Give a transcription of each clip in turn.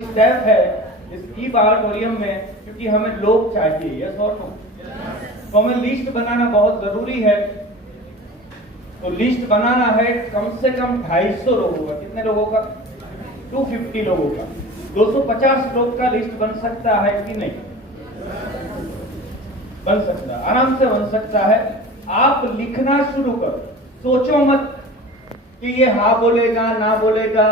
Step है इस deep auditorium में, क्योंकि हमें लोग चाहिए। यस और नो? तो हमें लिस्ट बनाना बहुत जरूरी है। तो लिस्ट बनाना है कम से कम 250 लोगों का। कितने लोगों का? 250 लोगों का। 250 लोग का लिस्ट बन सकता है कि नहीं? बन सकता है, आराम से बन सकता है। आप लिखना शुरू करो। सोचो मत कि ये हाँ बोलेगा ना बोलेगा,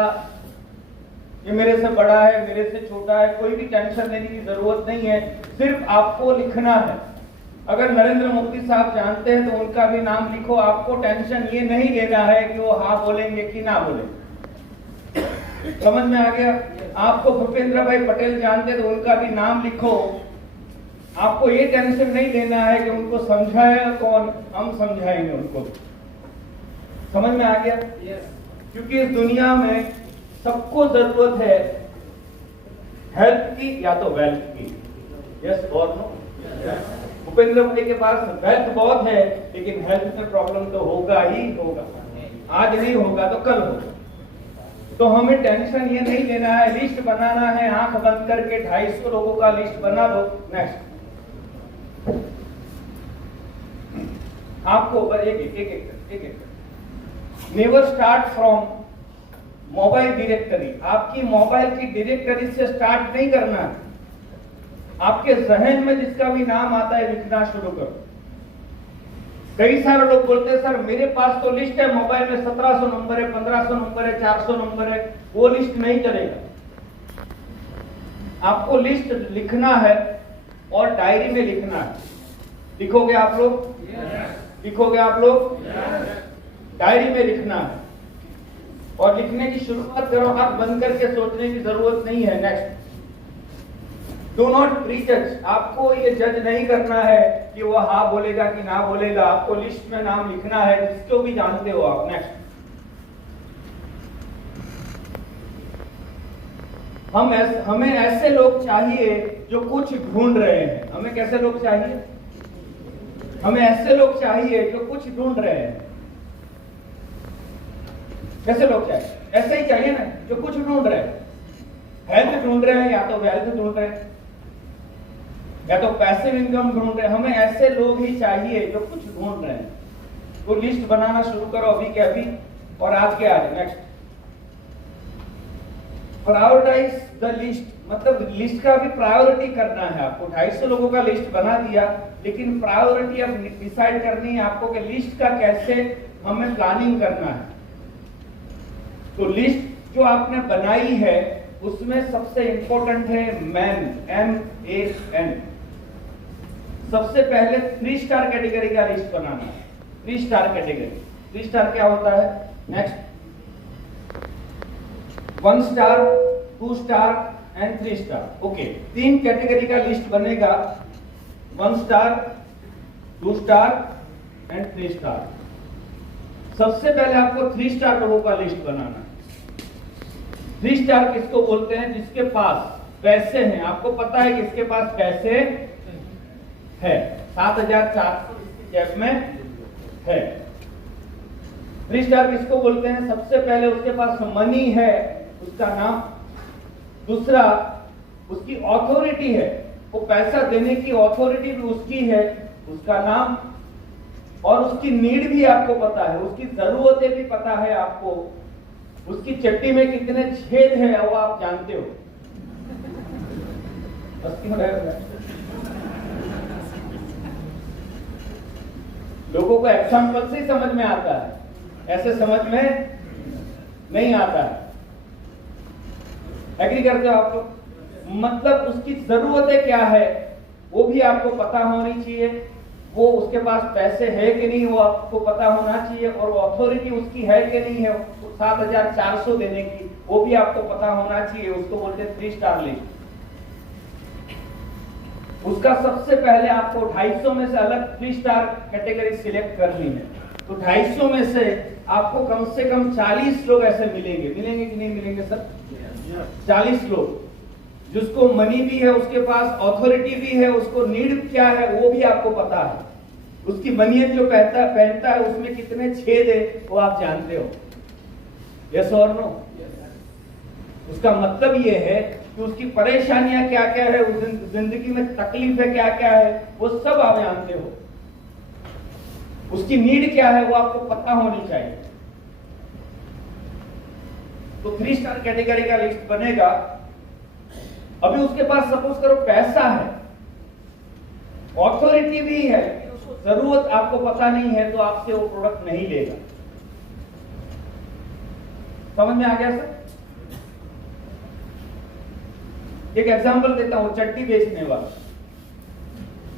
ये मेरे से बड़ा है मेरे से छोटा है। कोई भी टेंशन लेने की जरूरत नहीं है, सिर्फ आपको लिखना है। अगर नरेंद्र मोदी साहब जानते हैं तो उनका भी नाम लिखो। आपको टेंशन ये नहीं लेना है कि वो हाँ बोलेंगे कि ना बोलेंगे। समझ में आ गया? आपको भूपेंद्र भाई पटेल जानते हैं तो उनका भी नाम लिखो। आपको ये टेंशन नहीं लेना है कि उनको समझाएगा कौन, हम समझाएंगे उनको। समझ में आ गया? क्योंकि इस दुनिया में सबको जरूरत है हेल्थ की या तो वेल्थ की। यस और नो? भूपेंद्र भाई के पास वेल्थ बहुत है, लेकिन हेल्थ में प्रॉब्लम तो होगा ही होगा। आज नहीं होगा तो कल होगा। तो हमें टेंशन ये नहीं लेना है, लिस्ट बनाना है। आंख बंद करके 250 लोगों का लिस्ट बना दो। नेक्स्ट आपको एक never start from mobile directory. आपकी मोबाइल की डायरेक्टरी से स्टार्ट नहीं करना है। आपके जहन में जिसका भी नाम आता है लिखना शुरू करो। कई सारे लोग बोलते हैं सर मेरे पास तो लिस्ट है, मोबाइल में 1700 नंबर है, 1500 नंबर है, 400 नंबर है। वो लिस्ट नहीं चलेगा। आपको लिस्ट लिखना है और डायरी में लिखना है। लिखोगे आप लोग? लिखोगे आप लोग? डायरी में लिखना है और लिखने की शुरुआत करो। हाथ बंद करके सोचने की जरूरत नहीं है। Next, do not prejudge. आपको ये जज नहीं करना है कि वो हाँ बोलेगा कि ना बोलेगा। आपको लिस्ट में नाम लिखना है जिसको भी जानते हो आप। नेक्स्ट, हमें ऐसे लोग चाहिए जो कुछ ढूंढ रहे हैं। हमें कैसे लोग चाहिए? हमें ऐसे लोग चाहिए जो कुछ ढूंढ रहे हैं। कैसे लोग चाहिए? ऐसे ही चाहिए ना, जो कुछ ढूंढ रहे हैं। हेल्थ ढूंढ रहे हैं, या तो वेल्थ ढूंढ रहे हैं, या तो पैसिव इनकम ढूंढ रहे हैं। हमें ऐसे लोग ही चाहिए जो कुछ ढूंढ रहे हैं। तो लिस्ट बनाना शुरू करो अभी के अभी और आज के आज। Next, prioritise the list. मतलब लिस्ट का भी प्रायोरिटी करना है आपको। 250 लोगों का लिस्ट बना दिया, लेकिन प्रायोरिटी अब डिसाइड करनी है आपको कि लिस्ट का कैसे हमें प्लानिंग करना है। तो लिस्ट जो आपने बनाई है उसमें सबसे इंपॉर्टेंट है मैन, MAN। सबसे पहले 3 स्टार कैटेगरी का लिस्ट बनाना है। 3 स्टार कैटेगरी। 3 स्टार क्या होता है? Next, 1 star, 2 star and 3 star. Okay, 3 category का लिस्ट बनेगा। 1 स्टार, 2 स्टार एंड 3 स्टार। सबसे पहले आपको 3 स्टार लोगों का लिस्ट बनाना है। 3 स्टार किसको बोलते हैं? जिसके पास पैसे हैं। आपको पता है किसके पास पैसे है? 7400 इसकी जेब में है। 3 स्टार किसको बोलते हैं? सबसे पहले उसके पास मनी है, उसका नाम। दूसरा, उसकी अथॉरिटी है, वो पैसा देने की अथॉरिटी भी उसकी है, उसका नाम। और उसकी नीड भी आपको पता है, उसकी जरूरतें भी पता है आपको। उसकी चट्टी में कितने छेद हैं वो आप जानते हो। लोगों को एग्जाम्पल से ही समझ में आता है, ऐसे समझ में नहीं आता है। एग्री करते हो आप लोग? मतलब उसकी जरूरतें क्या है वो भी आपको पता होनी चाहिए। वो उसके पास पैसे है कि नहीं वो आपको पता होना चाहिए। और वो अथॉरिटी उसकी है कि नहीं है 7400 देने की, वो भी आपको पता होना चाहिए। उसको बोलते हैं 3 स्टार लिस्ट। उसका सबसे पहले आपको 250 में से अलग 3 स्टार कैटेगरी सिलेक्ट करनी है। तो 250 में से आपको कम से कम 40 लोग ऐसे मिलेंगे। मिलेंगे कि नहीं मिलेंगे सर? 40 लोग जिसको मनी भी है, उसके पास अथॉरिटी भी है, उसको नीड क्या है वो भी आपको पता है। उसकी बनियन जो पहनता है उसमें कितने छेद है वो आप जानते हो। यस और नो? उसका मतलब ये है कि उसकी परेशानियां क्या क्या है, उस जिंदगी में तकलीफें क्या क्या है, वो सब आप जानते हो। उसकी नीड क्या है वो आपको पता होनी चाहिए। तो 3 स्टार कैटेगरी का लिस्ट बनेगा। अभी उसके पास सपोज करो पैसा है, ऑथोरिटी भी है, लेकिन उसको जरूरत आपको पता नहीं है, तो आपसे वो प्रोडक्ट नहीं लेगा। समझ में आ गया सर? एक एग्जांपल देता हूं, चट्टी बेचने वाला।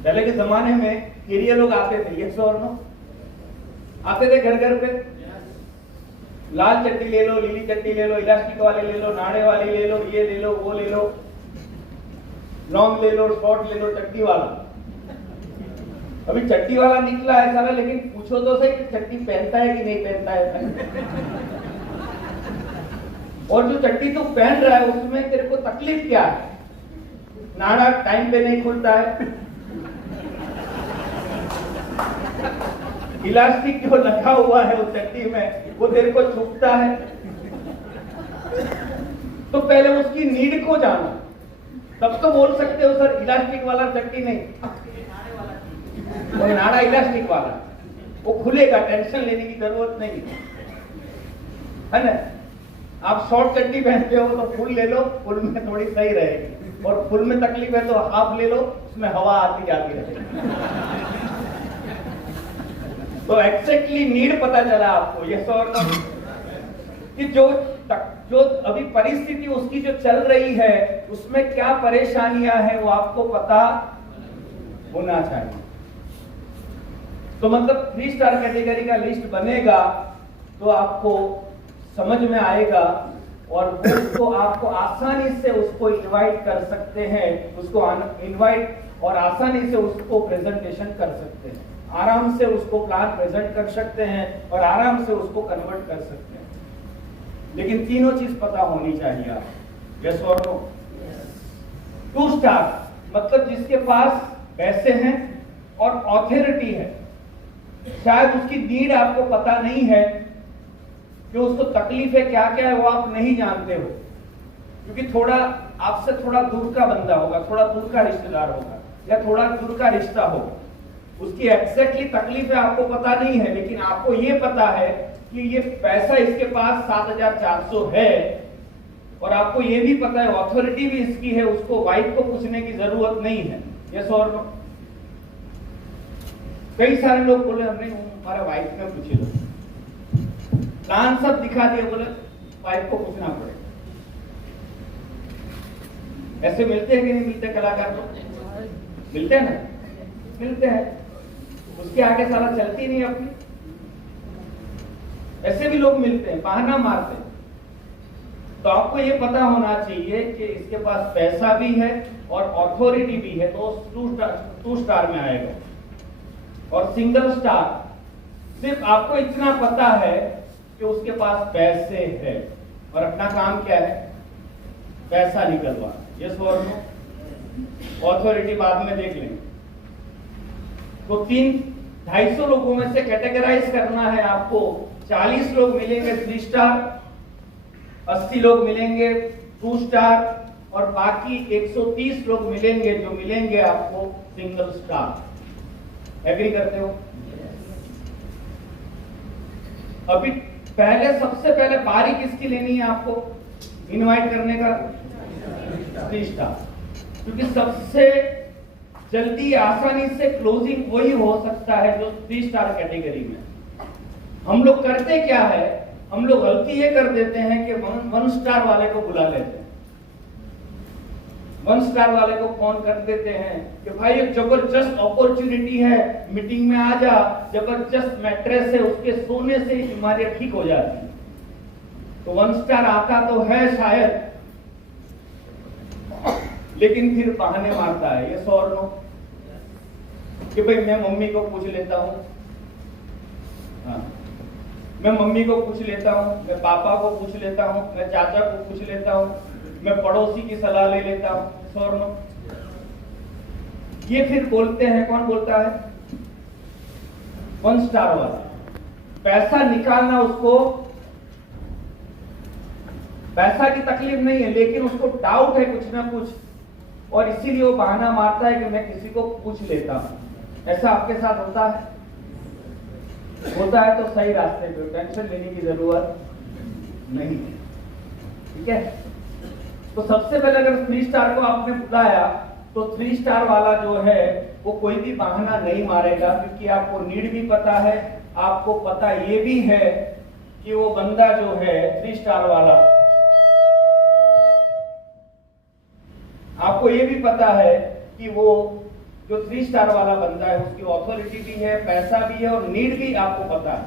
पहले के जमाने में किरिया लोग आते थे, यस और नो, आते थे घर घर पे, लाल चट्टी ले लो, नीली चट्टी ले लो, इलास्टिक वाले ले लो, नाड़े वाली ले लो, ये ले लो, वो ले लो, लॉन्ग ले लो, शॉर्ट ले लो, चट्टी वाला। अभी चट्टी वाला निकला है सारा, लेकिन पूछो तो सही चट्टी पहनता है कि नहीं पहनता है। और जो चट्टी तू पहन रहा है उसमें तेरे को तकलीफ क्या है? नाड़ा टाइम पे नहीं खुलता है, इलास्टिक जो लगा हुआ है उस चट्टी में वो तेरे को छुपता है। तो पहले उसकी नीड को जानो, तब तो बोल सकते हो सर इलास्टिक वाला चट्टी नहीं, वो नाड़ा इलास्टिक वाला, वो खुलेगा, टेंशन लेने की जरूरत नहीं है ना। आप शॉर्ट चट्टी पहनते हो तो फुल ले लो, फुल में थोड़ी सही रहेगी, और फुल में तकलीफ है तो हाफ ले लो, उसमें हवा आती जाती रहेगी। तो एक्जेक्टली नीड पता चला आपको, ये सॉर्ट कि जो अभी परिस्थिति उसकी जो चल रही है उसमें क्या परेशानियां हैं वो आपको पता होना चाहिए। तो मतलब 3 स्टार कैटेगरी का लिस्ट बनेगा तो आपको समझ में आएगा, और उसको आपको आसानी से उसको इनवाइट कर सकते हैं, उसको इनवाइट और आसानी से उसको प्रेजेंटेशन कर सकते हैं, आराम से उसको प्लान प्रेजेंट कर सकते हैं और आराम से उसको कन्वर्ट कर सकते हैं। लेकिन तीनों चीज पता होनी चाहिए आपको, यस और नो। 2 स्टार मतलब जिसके पास पैसे हैं और ऑथोरिटी है, शायद उसकी नीड आपको पता नहीं है कि उसको तकलीफें क्या क्या है वो आप नहीं जानते हो, क्योंकि थोड़ा आपसे थोड़ा दूर का बंदा होगा, थोड़ा दूर का रिश्तेदार होगा या थोड़ा दूर का रिश्ता होगा, उसकी एग्जैक्टली तकलीफें आपको पता नहीं है, लेकिन आपको ये पता है कि ये पैसा इसके पास 7,400 है, और आपको ये भी पता है ऑथोरिटी भी इसकी है, उसको वाइफ को पूछने की जरूरत नहीं है, यस और नो। कई सारे लोग बोले हमने हमारा वाइफ में पूछे लो, प्लान सब दिखा दिए, बोले वाइफ को पूछना पड़ेगा। ऐसे मिलते हैं कि नहीं मिलते कलाकार लोग? मिलते हैं ना, मिलते हैं, उसके आगे सारा चलती नहीं अपनी। ऐसे भी लोग मिलते हैं, बहाना मारते हैं। तो आपको ये पता होना चाहिए कि इसके पास पैसा भी है और ऑथोरिटी भी है, तो 2 स्टार में आएगा। और सिंगल स्टार सिर्फ आपको इतना पता है कि उसके पास पैसे है और अपना काम क्या है, पैसा निकलवा, यस और नो। ऑथोरिटी बाद में देख लेंगे। तो 250 लोगों में से कैटेगराइज करना है आपको। 40 लोग मिलेंगे 3 स्टार, 80 लोग मिलेंगे 2 स्टार, और बाकी 130 लोग मिलेंगे जो मिलेंगे आपको सिंगल स्टार। एग्री करते हो? अभी पहले सबसे पहले बारी किसकी लेनी है आपको इनवाइट करने का? 3 स्टार, क्योंकि सबसे जल्दी आसानी से क्लोजिंग वही हो सकता है जो 3 स्टार कैटेगरी में। हम लोग करते क्या है, हम लोग गलती ये कर देते हैं कि 1 स्टार वाले को बुला लेते हैं, 1 स्टार वाले को फोन कर देते हैं कि भाई एक जबरदस्त अपॉर्चुनिटी है, मीटिंग में आ जा, जबरदस्त मैट्रेस है, उसके सोने से ही बीमारियां ठीक हो जाती है। तो 1 स्टार आता तो है शायद, लेकिन फिर बहाने मारता है, ये और नो, कि भाई मैं मम्मी को पूछ लेता हूँ, हाँ, मैं मम्मी को पूछ लेता हूँ, मैं पापा को पूछ लेता हूँ, मैं चाचा को पूछ लेता हूँ, मैं पड़ोसी की सलाह ले लेता हूँ, और नो। ये फिर बोलते हैं, कौन बोलता है? 1 स्टार वाला। पैसा निकालना उसको पैसा की तकलीफ नहीं है, लेकिन उसको डाउट है कुछ ना कुछ, और इसीलिए वो बहाना मारता है कि मैं किसी को पूछ लेता हूं। ऐसा आपके साथ होता है? होता है तो सही रास्ते पे, टेंशन लेने की जरूरत नहीं है। ठीक है, तो सबसे पहले अगर 3 स्टार को आपने बुलाया तो 3 स्टार वाला जो है वो कोई भी बहाना नहीं मारेगा, क्योंकि आपको नीड भी पता है, आपको पता ये भी है कि वो बंदा जो है 3 स्टार वाला, आपको ये भी पता है कि वो जो 3 स्टार वाला बंदा है उसकी ऑथोरिटी भी है, पैसा भी है और नीड भी आपको पता है।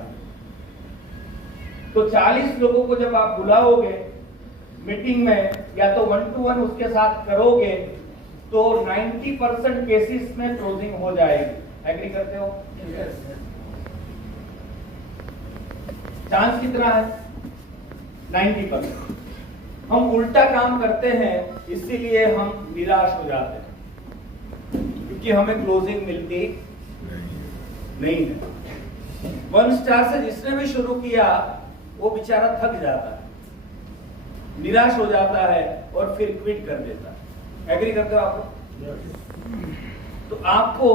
तो 40 लोगों को जब आप बुलाओगे मीटिंग में, या तो 1 to 1 उसके साथ करोगे, तो 90% केसेस में क्लोजिंग हो जाएगी। एग्री करते हो? चांस कितना है? 90%। हम उल्टा काम करते हैं, इसीलिए हम निराश हो जाते हैं, क्योंकि हमें क्लोजिंग मिलती नहीं है। 1 स्टार से जिसने भी शुरू किया वो बेचारा थक जाता है, निराश हो जाता है और फिर क्विट कर देता है। एग्री करते हो आप? तो आपको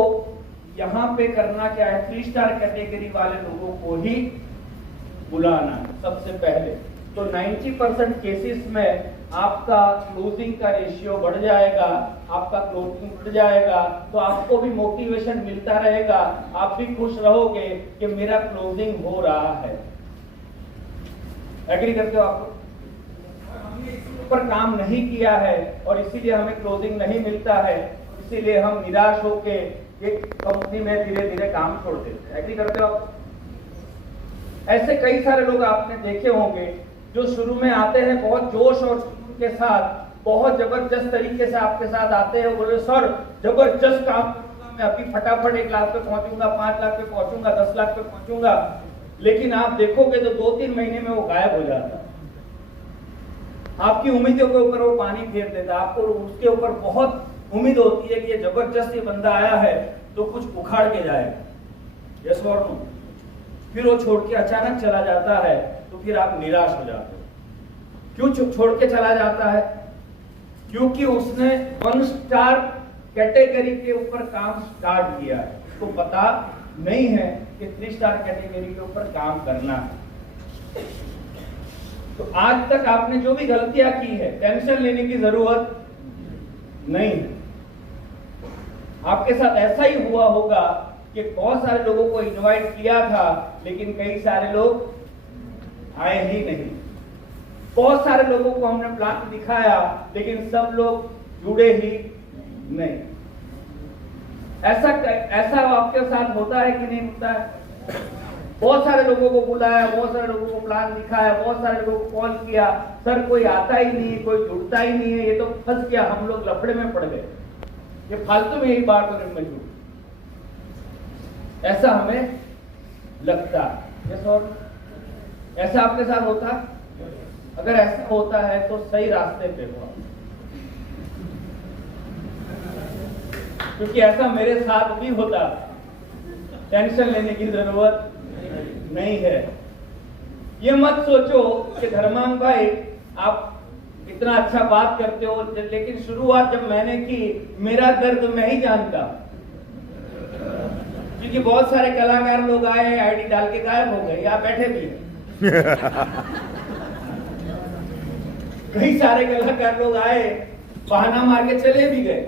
यहां पे करना क्या है? 3 स्टार कैटेगरी वाले लोगों को ही बुलाना है सबसे पहले। तो 90% केसेस में आपका क्लोजिंग का रेशियो बढ़ जाएगा, आपका क्लोजिंग बढ़ जाएगा, तो आपको भी मोटिवेशन मिलता रहेगा, आप भी खुश रहोगे कि मेरा क्लोजिंग हो रहा है। एग्री करते हो आप? हमने इसके ऊपर काम नहीं किया है और इसीलिए हमें क्लोजिंग नहीं मिलता है, इसीलिए हम निराश होके एक कंपनी में धीरे धीरे काम छोड़ देते हैं। एग्री करते हो आप? ऐसे कई सारे लोग आपने देखे होंगे जो शुरू में आते हैं बहुत जोश और जुनून के साथ, बहुत जबरदस्त तरीके से आपके साथ आते हैं, बोले सर जबरदस्त काम करूंगा, मैं अभी फटाफट 1 लाख पे पहुंचूंगा, 5 लाख पे पहुंचूंगा, 10 लाख पे पहुंचूंगा। लेकिन आप देखोगे तो 2-3 महीने में वो गायब हो जाता है। आपकी उम्मीदों के ऊपर वो पानी फेर देता है, आपको उसके ऊपर बहुत उम्मीद होती है कि ये जबरदस्त ये बंदा आया है तो कुछ उखाड़ के जाएगा। यस और नो? फिर वो छोड़ के अचानक चला जाता है तो फिर आप निराश हो जाते हो। क्यों छोड़ के चला जाता है? क्योंकि उसने 1 स्टार कैटेगरी के ऊपर काम स्टार्ट किया है, उसको पता नहीं है कि 3 स्टार कैटेगरी के ऊपर काम करना है। तो आज तक आपने जो भी गलतियां की है, टेंशन लेने की जरूरत नहीं है। आपके साथ ऐसा ही हुआ होगा कि बहुत सारे लोगों को इनवाइट किया था, लेकिन कई सारे लोग आए ही नहीं। बहुत सारे लोगों को हमने प्लान दिखाया, लेकिन सब लोग जुड़े ही नहीं। ऐसा आपके साथ होता है कि नहीं होता है? बहुत सारे लोगों को बुलाया, बहुत सारे लोगों को प्लान दिखाया, बहुत सारे लोगों को कॉल किया, सर कोई आता ही नहीं है, कोई जुड़ता ही नहीं है, ये तो फंस गया, हम लोग लफड़े में पड़ गए, ये फालतू में एक बार तो नहीं जुड़, ऐसा हमें लगता है। और ऐसा आपके साथ होता है? अगर ऐसा होता है तो सही रास्ते पे हो, क्योंकि ऐसा मेरे साथ भी होता। टेंशन लेने की जरूरत नहीं है। ये मत सोचो कि धर्मांग भाई आप इतना अच्छा बात करते हो, लेकिन शुरुआत जब मैंने की मेरा दर्द मैं ही जानता, क्योंकि बहुत सारे कलाकार लोग आए, आईडी डाल के गायब हो गए, यहाँ बैठे भी कई सारे कलाकार लोग आए, बहाना मार के चले भी गए।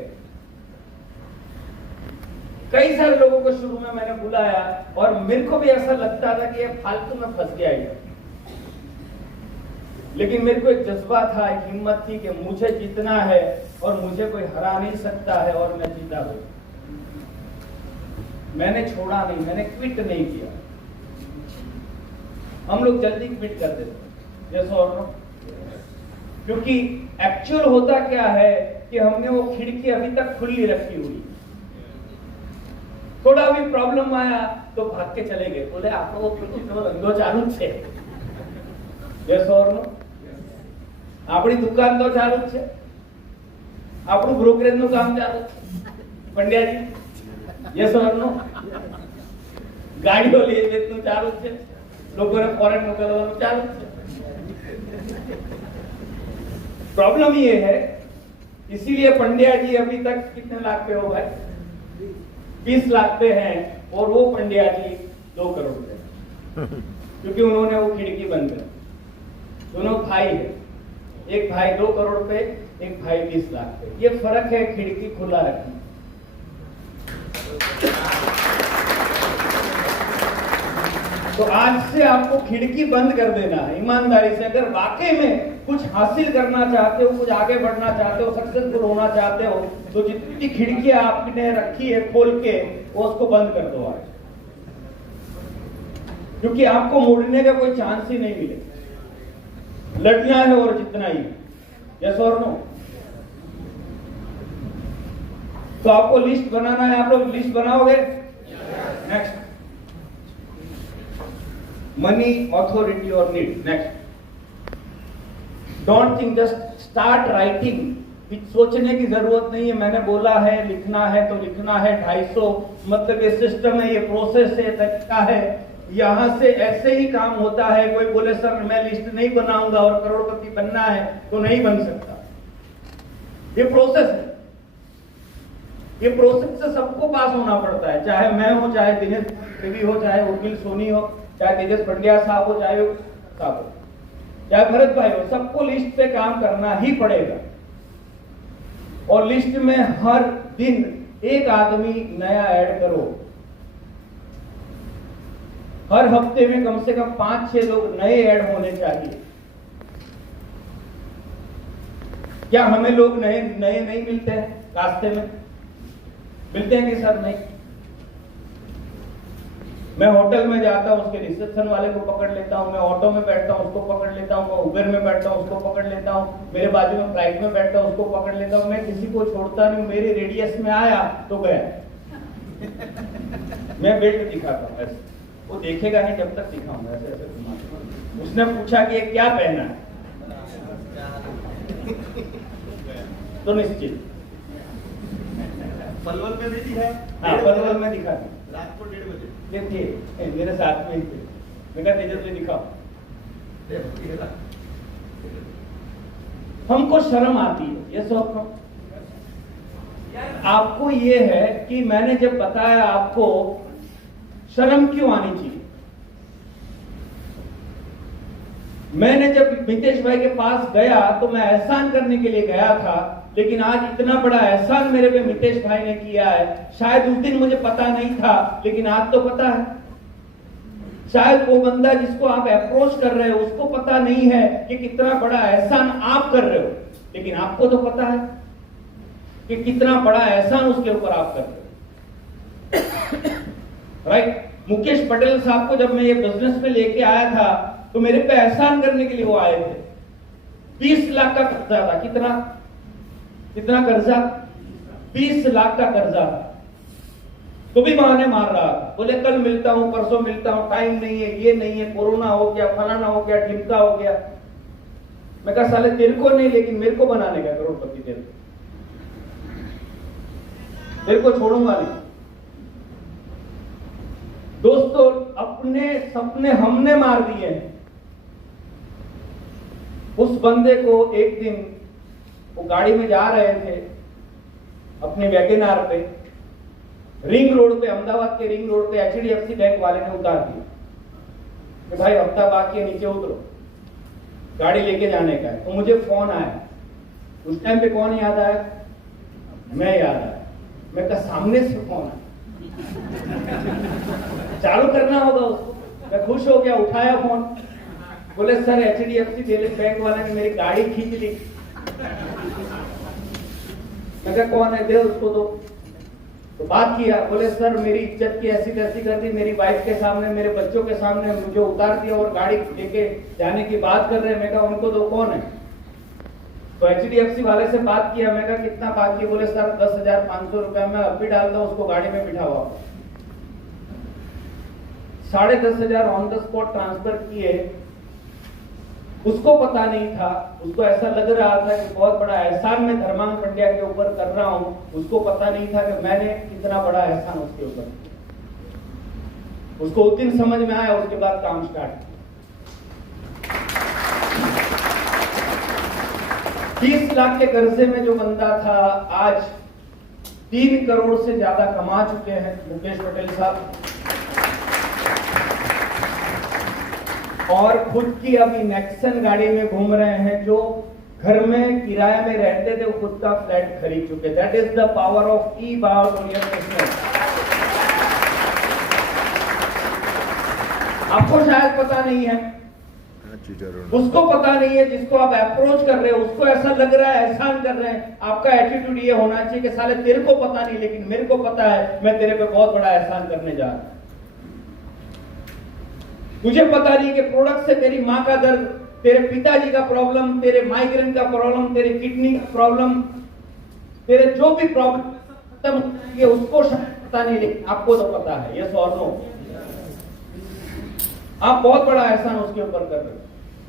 कई सारे लोगों को शुरू में मैंने बुलाया और मेरे को भी ऐसा लगता था कि ये फालतू में फंस गया है, लेकिन मेरे को एक जज्बा था, एक हिम्मत थी कि मुझे जीतना है और मुझे कोई हरा नहीं सकता है, और मैं जीता हूं। मैंने छोड़ा नहीं, मैंने क्विट नहीं किया। हम लोग जल्दी क्विट कर देते, यस और नो? क्योंकि एक्चुअल होता क्या है कि हमने वो खिड़की अभी तक खुली रखी हुई, थोड़ा भी प्रॉब्लम आया तो भाग के चले गए, बोले आप लोगों को धंधो चालू छे, यस और नो? આપણી દુકાન તો ચાલુ જ છે, આપણું બ્રોકરેજ નું કામ ચાલુ છે, પંડ્યાજી, યસ ઓર નો? ગાડીઓ લઈ વેચનું ચાલુ છે, લોકોને ફોરેન મોકલવાનું ચાલુ છે। प्रॉब्लम ये है, इसीलिए पंड्या जी अभी तक कितने लाख पे हो भाई? 20 लाख पे हैं, और वो पंड्या जी 2 करोड़ पे, क्योंकि उन्होंने वो खिड़की बंद कर। दोनों भाई है, एक भाई 2 करोड़ पे, एक भाई 20 लाख पे। ये फर्क है खिड़की खुला रखने। तो आज से आपको खिड़की बंद कर देना है ईमानदारी से। अगर वाकई में कुछ हासिल करना चाहते हो, कुछ आगे बढ़ना चाहते हो, सक्सेसफुल होना चाहते हो, तो जितनी खिड़कियां आपने रखी है खोल के, वो उसको बंद कर दो आज, क्योंकि आपको मुड़ने का कोई चांस ही नहीं मिलेगा। लड़ना है और जितना ही। यस और नो? तो आपको लिस्ट बनाना है। आप लोग लिस्ट बनाओगे? नेक्स्ट, मनी, ऑथोरिटी और need. Next, don't think, just start writing. सोचने की जरूरत नहीं है। मैंने बोला है लिखना है तो लिखना है। 250 मतलब ये सिस्टम है, ये प्रोसेस है, तरीका है। यहां से ऐसे ही काम होता है। कोई बोले सर मैं लिस्ट नहीं बनाऊंगा और करोड़पति बनना है, तो नहीं बन सकता। ये प्रोसेस है। ये प्रोसेस से सबको पास होना पड़ता है, चाहे मैं हो, चाहे दिनेश देवी हो, चाहे उर्मिल सोनी हो, चाहे तेजस पंड्या साहब हो, चाहे साहब हो, चाहे भरत भाई हो। सबको लिस्ट पे काम करना ही पड़ेगा। और लिस्ट में हर दिन एक आदमी नया ऐड करो। हर हफ्ते में कम से कम 5-6 लोग नए ऐड होने चाहिए। क्या हमें लोग नए नए नहीं मिलते हैं रास्ते में? मिलते हैं कि सर? नहीं। मैं होटल में जाता हूं, उसके रिसेप्शन वाले को पकड़ लेता हूं। मैं ऑटो में बैठता हूं, उसको पकड़ लेता हूं। मैं उबर में बैठता हूं, उसको पकड़ लेता हूं। मेरे बाजू में फ्लाइट में बैठता हूं, उसको पकड़ लेता हूं। मैं किसी को छोड़ता नहीं। मेरे रेडियस में आया तो गया। मैं बेल्ट दिखाता हूं ऐसे, वो देखेगा नहीं जब तक दिखाऊंगा। ऐसे ऐसे घुमा। उसने पूछा कि ये क्या पहना है, तो निश्चित पलवल में भी दिखा। हाँ, पलवल में दिखा। रात को 1:30 बजे ये थे मेरे साथ में ही थे। मैं कहा तेजस में दिखाओ। हमको शर्म आती है। ये सोचो, आपको ये है कि मैंने जब बताया, आपको शर्म क्यों आनी चाहिए? मैंने जब मितेश भाई के पास गया तो मैं एहसान करने के लिए गया था, लेकिन आज इतना बड़ा एहसान मेरे पे मितेश भाई ने किया है। शायद उस दिन मुझे पता नहीं था, लेकिन आज तो पता है। शायद वो बंदा जिसको आप अप्रोच कर रहे हो उसको पता नहीं है कि कितना बड़ा एहसान आप कर रहे हो, लेकिन आपको तो पता है कि कितना बड़ा एहसान उसके ऊपर आप कर रहे हो। राइट? मुकेश पटेल साहब को जब मैं ये बिजनेस में लेके आया था, तो मेरे पे एहसान करने के लिए वो आए थे। 20 लाख का कर्जा था। कितना कर्जा? 20 लाख का कर्जा था। तो भी बहाने मार रहा था। बोले कल मिलता हूं, परसों मिलता हूं, टाइम नहीं है, ये नहीं है, कोरोना हो गया, फलाना हो गया, ढिमका हो गया। मैं कहा साले तेरे को नहीं, लेकिन मेरे को बनाने का करोड़पति। तेरे को छोड़ूंगा नहीं। दोस्तों, अपने सपने हमने मार दिए हैं। उस बंदे को एक दिन वो गाड़ी में जा रहे थे अपने वैगनआर पे, रिंग रोड पे, अहमदाबाद के रिंग रोड पे HDFC बैंक वाले ने उतार दिया कि भाई हफ्ता बाकी है, नीचे उतरो, गाड़ी लेके जाने का है। तो मुझे फोन आया। उस टाइम पे कौन याद आया? मैं याद आया। मैं कहा सामने से फोन आया, चालू करना होगा उसको। मैं खुश हो गया, उठाया फोन। बोले सर HDFC बैंक वाले ने मेरी गाड़ी खींच ली। मैं कहा कौन है, दे उसको दो। तो बात किया। बोले सर मेरी इज्जत की ऐसी तैसी कर दी, मेरी वाइफ के सामने, मेरे बच्चों के सामने मुझे उतार दिया और गाड़ी लेके जाने की बात कर रहे हैं। मैं कहा उनको दो। कौन है? तो HDFC वाले से बात किया। मैं कहा कितना बात किया? बोले सर 10,500 रुपया मैं अब भी डालता हूं, उसको गाड़ी में बिठाओ। 10,500 ऑन द स्पॉट ट्रांसफर किए। उसको पता नहीं था, उसको ऐसा लग रहा था कि बहुत बड़ा एहसान मैं धर्मांग पंड्या के ऊपर कर रहा हूं। उसको पता नहीं था कि मैंने कितना बड़ा एहसान उसके ऊपर। उसको उस दिन समझ में आया, उसके बाद काम स्टार्ट। 30 लाख के कर्जे में जो बंदा था आज 3 करोड़ से ज्यादा कमा चुके हैं मुकेश पटेल साहब, और खुद की अभी नेक्सन गाड़ी में घूम रहे हैं। जो घर में किराए में रहते थे वो खुद का फ्लैट खरीद चुके। That is the power of e bar business. आपको शायद पता नहीं है, उसको पता नहीं है, जिसको आप अप्रोच कर रहे हो उसको ऐसा लग रहा है एहसान कर रहे हैं। आपका एटीट्यूड ये होना चाहिए कि साले तेरे को पता नहीं लेकिन मेरे को पता है, मैं तेरे पे बहुत बड़ा एहसान करने जा रहा हूं। तुझे पता नहीं कि प्रोडक्ट से तेरी मां का दर्द, तेरे पिताजी का प्रॉब्लम, तेरे माइग्रेन का प्रॉब्लम, तेरे किडनी का प्रॉब्लम, तेरे जो भी प्रॉब्लम ये उसको पता नहीं लेकिन आपको तो पता है। यस और नो? आप बहुत बड़ा एहसान उसके ऊपर कर रहे हो,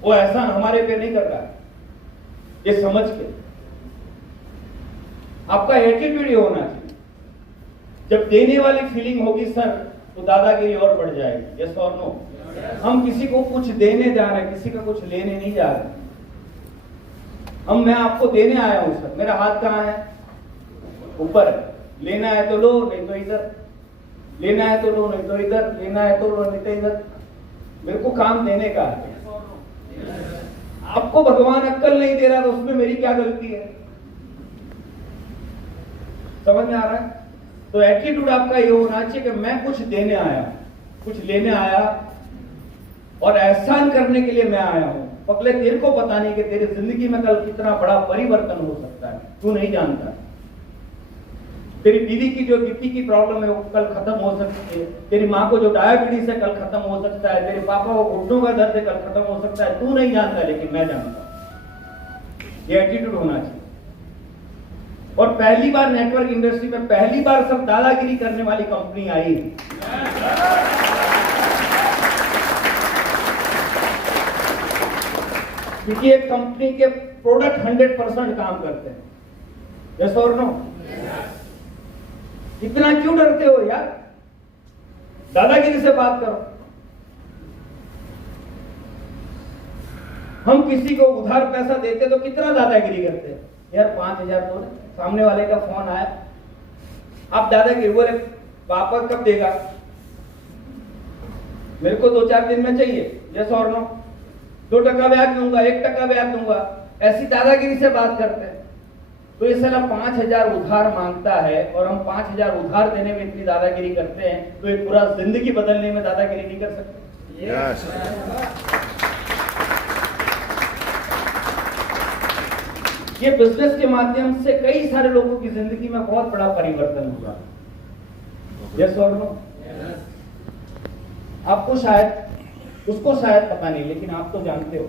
वो एहसान हमारे पे नहीं कर रहा है। ये समझ के आपका एटीट्यूड ये होना चाहिए। जब देने वाली फीलिंग होगी सर तो दादागिरी और बढ़ जाएगी। यस और नो? हम किसी को कुछ देने जा रहे हैं, किसी का कुछ लेने नहीं जा रहे। मैं आपको देने आया हूं सर, मेरा हाथ कहां है? ऊपर है। लेना है तो लो, नहीं तो इधर। लेना है तो लो, नहीं तो इधर। लेना है तो लो, नहीं तो इधर। मेरे को काम देने का है। आपको भगवान अक्ल नहीं दे रहा तो उसमें मेरी क्या गलती है? समझ में आ रहा है? तो एटीट्यूड आपका ये होना चाहिए कि मैं कुछ देने आया, कुछ लेने आया और एहसान करने के लिए मैं आया हूं। पगले तेरे को पता नहीं कि तेरी जिंदगी में कल कितना बड़ा परिवर्तन हो सकता है, तू नहीं जानता। तेरी बीवी की जो बीपी की प्रॉब्लम है वो कल खत्म हो सकती है। तेरी माँ को जो डायबिटीज है कल खत्म हो सकता है। तेरे पापा को घुटनों का दर्द है कल खत्म हो सकता है। तू नहीं जानता लेकिन मैं जानता। ये एटीट्यूड होना चाहिए। और पहली बार नेटवर्क इंडस्ट्री में पहली बार सब दादागिरी करने वाली कंपनी आई। क्योंकि एक कंपनी के प्रोडक्ट 100% काम करते हैं। यस और नो? इतना क्यों डरते हो यार? दादागिरी से बात करो। हम किसी को उधार पैसा देते तो कितना दादागिरी करते हैं यार। 5,000 तो सामने वाले का फोन आया, आप दादागिरी बोले वापस कब देगा? मेरे को 2-4 दिन में चाहिए। यस और नो? 2% ब्याज दूंगा, 1% ब्याज दूंगा। ऐसी दादागिरी से बात करते हैं। तो ये साला 5,000 उधार मांगता है और हम 5,000 उधार देने में इतनी दादागिरी करते हैं, तो ये पूरा जिंदगी बदलने में दादागिरी नहीं कर सकते। yes. ये बिजनेस के माध्यम से कई सारे लोगों की जिंदगी में बहुत बड़ा परिवर्तन हुआ। यस और नो? आपको शायद, उसको शायद पता नहीं लेकिन आप तो जानते हो।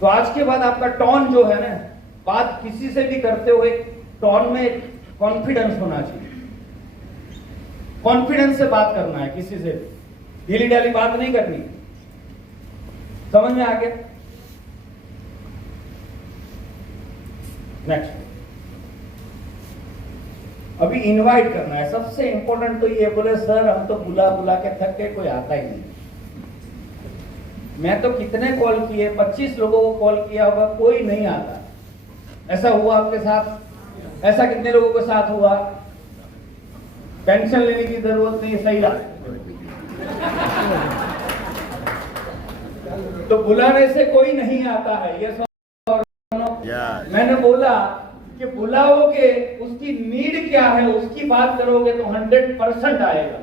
तो आज के बाद आपका टोन जो है ना, बात किसी से भी करते हुए टोन में कॉन्फिडेंस होना चाहिए। कॉन्फिडेंस से बात करना है, किसी से भी ढीली ढाली बात नहीं करनी। समझ में आ गया? नेक्स्ट, अभी इनवाइट करना है। सबसे इंपॉर्टेंट तो ये, बोले सर हम तो बुला बुला के थक के कोई आता ही नहीं। मैं तो कितने कॉल किए, 25 लोगों को कॉल किया होगा, कोई नहीं आता। ऐसा हुआ आपके साथ? ऐसा कितने लोगों के साथ हुआ? टेंशन लेने की जरूरत नहीं, सही है। तो बुलाने से कोई नहीं आता है। ये मैंने बोला कि बुलाओगे, उसकी नीड क्या है उसकी बात करोगे तो 100% आएगा।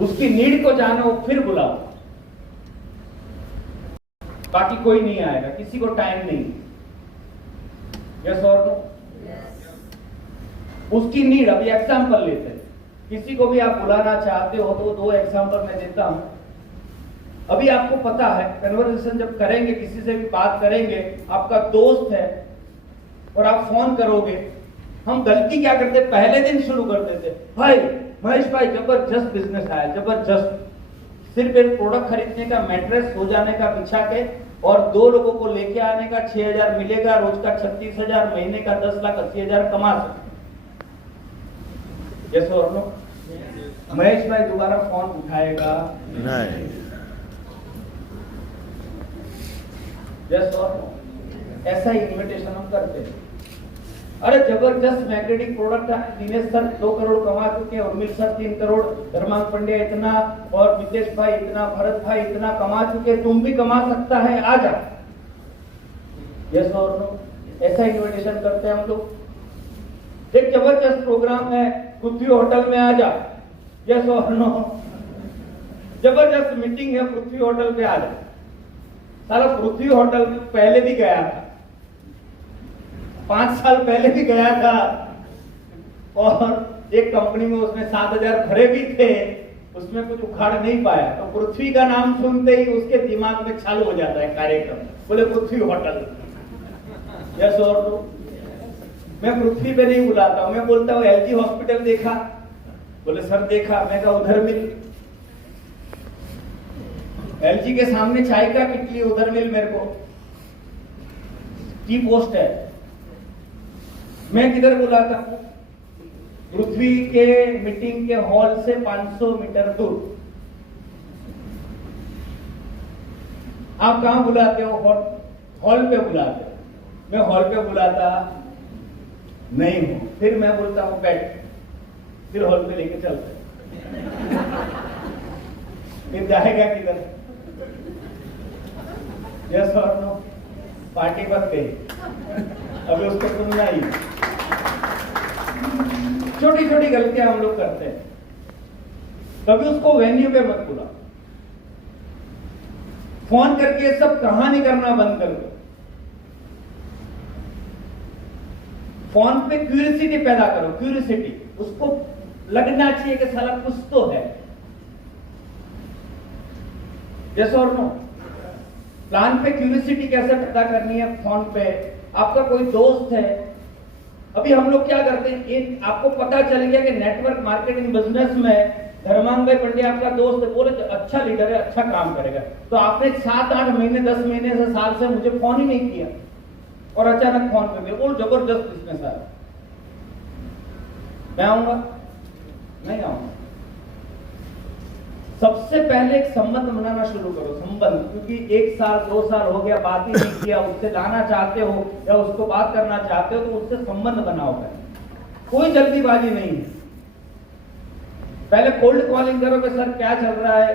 उसकी नीड को जानो फिर बुलाओ, बाकी कोई नहीं आएगा, किसी को टाइम नहीं। यस और नो? उसकी नीड, अभी एग्जांपल लेते हैं। किसी को भी आप बुलाना चाहते हो तो 2 एग्जांपल मैं देता हूं। अभी आपको पता है कन्वर्सेशन जब करेंगे, किसी से भी बात करेंगे, आपका दोस्त है और आप फोन करोगे, हम गलती क्या करते, पहले दिन शुरू कर देते, भाई महेश भाई जबरदस्त बिजनेस आया, जबरदस्त। सिर्फ एक प्रोडक्ट खरीदने का, मैट्रेस हो जाने का बिछा के और 2 लोगों को लेके आने का 6,000 मिलेगा, रोज का 36,000, महीने का 10 लाख 80,000 कमा सकते। यस और नो? महेश भाई दोबारा फोन उठाएगा नहीं। यस और नो? ऐसा ही इन्विटेशन हम करते हैं। अरे जबरदस्त मैग्नेटिक प्रोडक्ट है, दिनेश सर 2 करोड़ कमा चुके, उर्मिल सर 3 करोड़, धर्मांग पंड्या इतना, और नितेश भाई इतना, भरत भाई इतना कमा चुके, तुम भी कमा सकता है, आ जा। यस और नो, ऐसा इन्विटेशन करते हैं हम लोग। एक जबरदस्त प्रोग्राम है, पृथ्वी होटल में आ जा, यस और नो। जबरदस्त मीटिंग है, पृथ्वी होटल पे आ जा। साला पृथ्वी होटल में पहले भी गया था, 5 साल पहले भी गया था, और एक कंपनी में उसने 7,000 भरे भी थे, उसमें कुछ उखाड़ नहीं पाया। तो पृथ्वी का नाम सुनते ही उसके दिमाग में चालू हो जाता है कार्यक्रम, बोले पृथ्वी होटल। यस और नो। मैं पृथ्वी पे नहीं बुलाता हूं, मैं बोलता हूं एलजी हॉस्पिटल देखा, बोले सर देखा, मैं कहा उधर मिल। एलजी के सामने चाय का किटली, उधर मिल मेरे को, टी पोस्ट है। मैं किधर बुलाता हूं? पृथ्वी के मीटिंग के हॉल से 500 मीटर दूर। आप कहां बुलाते हो? हॉल पे बुलाते हो। मैं हॉल पे बुलाता नहीं हूं, फिर मैं बोलता हूं बैठ, फिर हॉल पे लेके चलते, फिर जाएगा किधर? यस और नो। पार्टी बच गई, अभी उसको सुनना ही। छोटी छोटी गलतियां हम लोग करते हैं। कभी उसको वेन्यू पे मत बुला, फोन करके सब कहानी करना बंद कर दो। फोन पे क्यूरियोसिटी पैदा करो, क्यूरियोसिटी, उसको लगना चाहिए कि साला कुछ तो है। यस और नो। प्लान पे क्यूरियोसिटी कैसे पैदा करनी है? फोन पे आपका कोई दोस्त है, अभी हम लोग क्या करते हैं, आपको पता चल गया कि नेटवर्क मार्केटिंग बिजनेस में धर्मांग भाई पंड्या आपका दोस्त है, बोले अच्छा लीडर है, अच्छा काम करेगा, तो आपने 7-8 महीने 10 महीने से साल से मुझे फोन ही नहीं किया, और अचानक फोन कर दिया, बोल जबरदस्त बिजनेस है, मैं आऊंगा? नहीं आऊंगा। सबसे पहले एक संबंध बनाना शुरू करो, संबंध, क्योंकि 1 साल 2 साल हो गया, बात ही नहीं किया, उससे लाना चाहते हो या उसको बात करना चाहते हो, तो उससे संबंध बनाओ। कोई जल्दीबाजी नहीं है। पहले कोल्ड कॉलिंग करो कि सर क्या चल रहा है,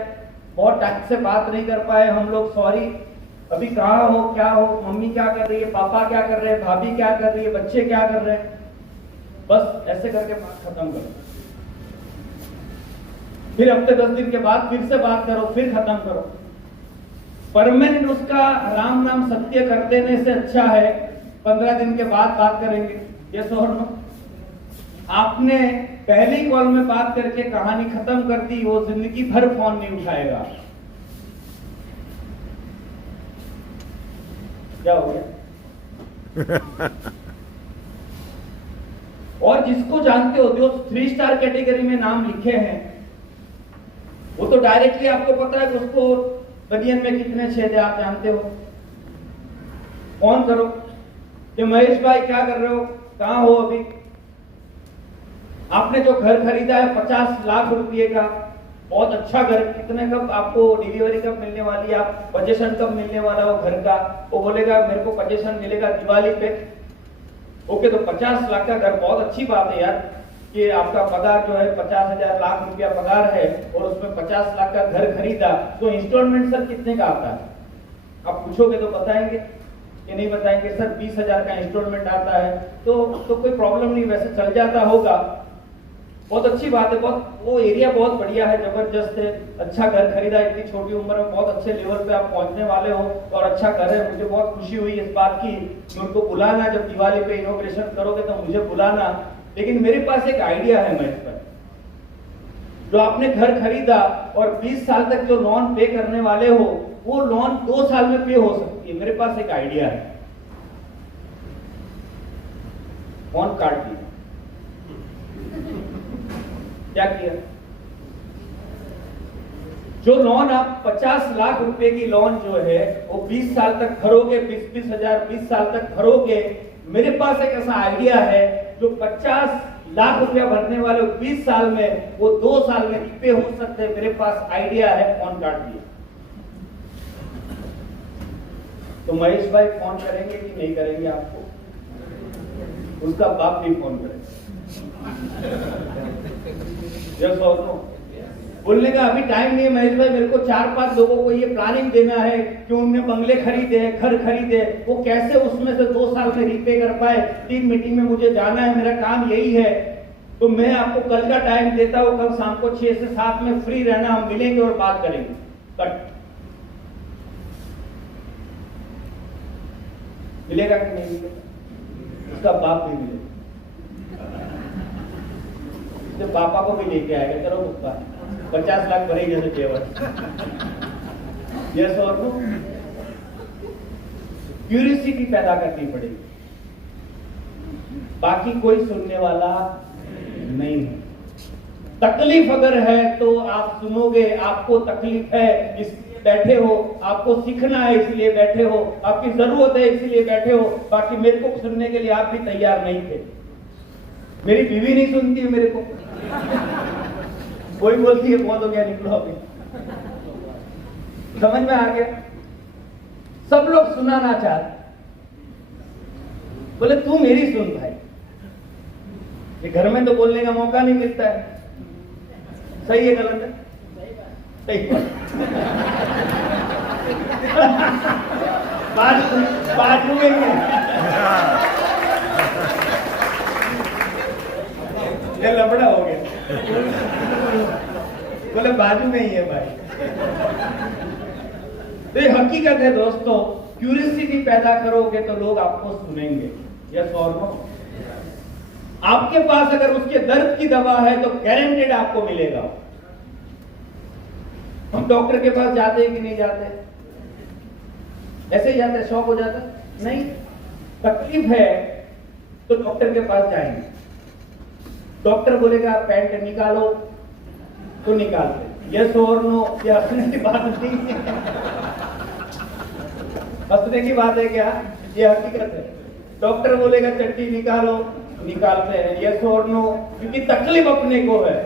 बहुत टाइम से बात नहीं कर पाए हम लोग, सॉरी, अभी कहाँ हो, क्या हो, मम्मी क्या कर रही है, पापा क्या कर रहे हैं, भाभी क्या कर रही है, बच्चे क्या कर रहे हैं, बस ऐसे करके बात खत्म करो। फिर हफ्ते 10 दिन के बाद फिर से बात करो, फिर खत्म करो। परमानेंट उसका राम नाम सत्य कर देने से अच्छा है 15 दिन के बाद बात करेंगे। यस और नो। आपने पहली कॉल में बात करके कहानी खत्म कर दी, वो जिंदगी भर फोन नहीं उठाएगा। क्या हो गया? और जिसको जानते हो, जो 3 स्टार कैटेगरी में नाम लिखे हैं, वो तो डायरेक्टली आपको पता है कि उसको बनियन में कितने छेद है, आप जानते हो। फोन करो कि महेश भाई क्या कर रहे हो, कहां हो अभी, आपने जो घर खरीदा है 50 लाख रुपए का, बहुत अच्छा घर, कितने कब आपको डिलीवरी कब मिलने वाली है, आप पोजीशन कब मिलने वाला हो घर का? वो बोलेगा मेरे को पोजीशन मिलेगा दिवाली पे। ओके, तो 50 लाख का घर, बहुत अच्छी बात है यार कि आपका पगार जो है 50,000 लाख रुपया पगार है, और उसमें 50 लाख का घर खरीदा, तो इंस्टॉलमेंट सर कितने का आता है? आप पूछोगे तो बताएंगे कि नहीं बताएंगे? सर 20,000 का इंस्टॉलमेंट आता है, तो कोई प्रॉब्लम नहीं, वैसे चल जाता होगा, बहुत अच्छी बात है, बहुत वो एरिया बहुत बढ़िया है, जबरदस्त है, अच्छा घर खरीदा, इतनी छोटी उम्र में बहुत अच्छे लेवल पे आप पहुंचने वाले हो, और अच्छा घर है। मुझे बहुत खुशी हुई इस बात की, उनको बुलाना, जब दिवाली पे इनॉग्रेशन करोगे तो मुझे बुलाना। लेकिन मेरे पास एक आइडिया है महेश भाई, जो आपने घर खरीदा और 20 साल तक जो लोन पे करने वाले हो, वो लोन 2 साल में पे हो सकती है। मेरे पास एक आइडिया है। फोन काट दिया। क्या किया? जो लोन आप 50 लाख रुपए की लोन जो है वो 20 साल तक भरोगे, 20 हजार 20 साल तक भरोगे। मेरे पास एक ऐसा आइडिया है, जो 50 लाख रुपया भरने वाले 20 साल में, वो 2 साल में पे हो सकते हैं। मेरे पास आइडिया है, फोन काट दिया। तो महेश भाई फोन करेंगे कि नहीं करेंगे आपको? उसका बाप भी फोन करेगा। यस और नो? बोलने का अभी टाइम नहीं है महेश भाई, मेरे को 4-5 लोगों को ये प्लानिंग देना है कि उनने बंगले खरीदे, घर खरीदे, वो कैसे उसमें से 2 साल में रीपे कर पाए। 3 मीटिंग में मुझे जाना है, मेरा काम यही है। तो मैं आपको कल का टाइम देता हूं, कल शाम को 6 से 7 में फ्री रहना, हम मिलेंगे और बात करेंगे। कट मिलेगा कि नहीं मिलेगा? उसका बाप भी मिलेगा, उसके पापा को भी लेके आएगा। चलो भुगता 50 लाख भरेगी जैसे जेवर। यस और नो? क्यूरियोसिटी पैदा करनी पड़ेगी, बाकी कोई सुनने वाला नहीं है। तकलीफ अगर है तो आप सुनोगे, आपको तकलीफ है इसलिए बैठे हो, आपको सीखना है इसलिए बैठे हो, आपकी जरूरत है इसलिए बैठे हो। बाकी मेरे को सुनने के लिए आप भी तैयार नहीं थे। मेरी बीवी नहीं सुनती है मेरे को, कोई बोलती है बहुत हो गया निकलो अभी। समझ में आ गया? सब लोग सुनाना चाहते, बोले तू मेरी सुन भाई। ये घर में तो बोलने का मौका नहीं मिलता है। सही है गलत है? सही बात। बाजू में ही है, ये लफड़ा हो गया। बोले बाजू में ही है भाई। तो ये हकीकत है दोस्तों, क्यूरियोसिटी पैदा करोगे तो लोग आपको सुनेंगे। यस और नो? आपके पास अगर उसके दर्द की दवा है तो गारंटेड आपको मिलेगा। हम डॉक्टर के पास जाते हैं कि नहीं जाते? ऐसे ही जाते, शौक हो जाता नहीं? तकलीफ है तो डॉक्टर के पास जाएंगे, डॉक्टर बोलेगा पैंट निकालो तो निकालते। यस और नो? ये हंसने की बात नहीं है। हंसने की बात है क्या? ये हकीकत है। डॉक्टर बोलेगा चट्टी निकालो, निकालते हैं। यस और नो? क्योंकि तकलीफ अपने को है,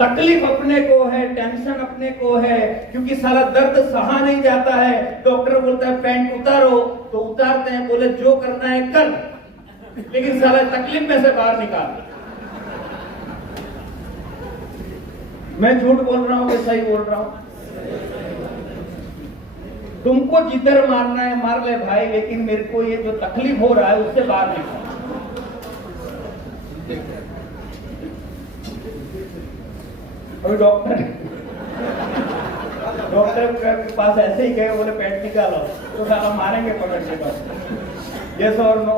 तकलीफ अपने को है, टेंशन अपने को है, क्योंकि सारा दर्द सहा नहीं जाता है। डॉक्टर बोलता है पैंट उतारो तो उतारते हैं, बोले जो करना है कर, लेकिन सारा तकलीफ में से बाहर निकाल। मैं झूठ बोल रहा हूं कि सही बोल रहा हूं? तुमको जिधर मारना है मार ले भाई, लेकिन मेरे को ये जो तकलीफ हो रहा है उससे बाहर निकाल। और डॉक्टर के पास ऐसे ही गए, बोले पेट निकालो तो साला मारेंगे पकड़ के पास। यस और नो?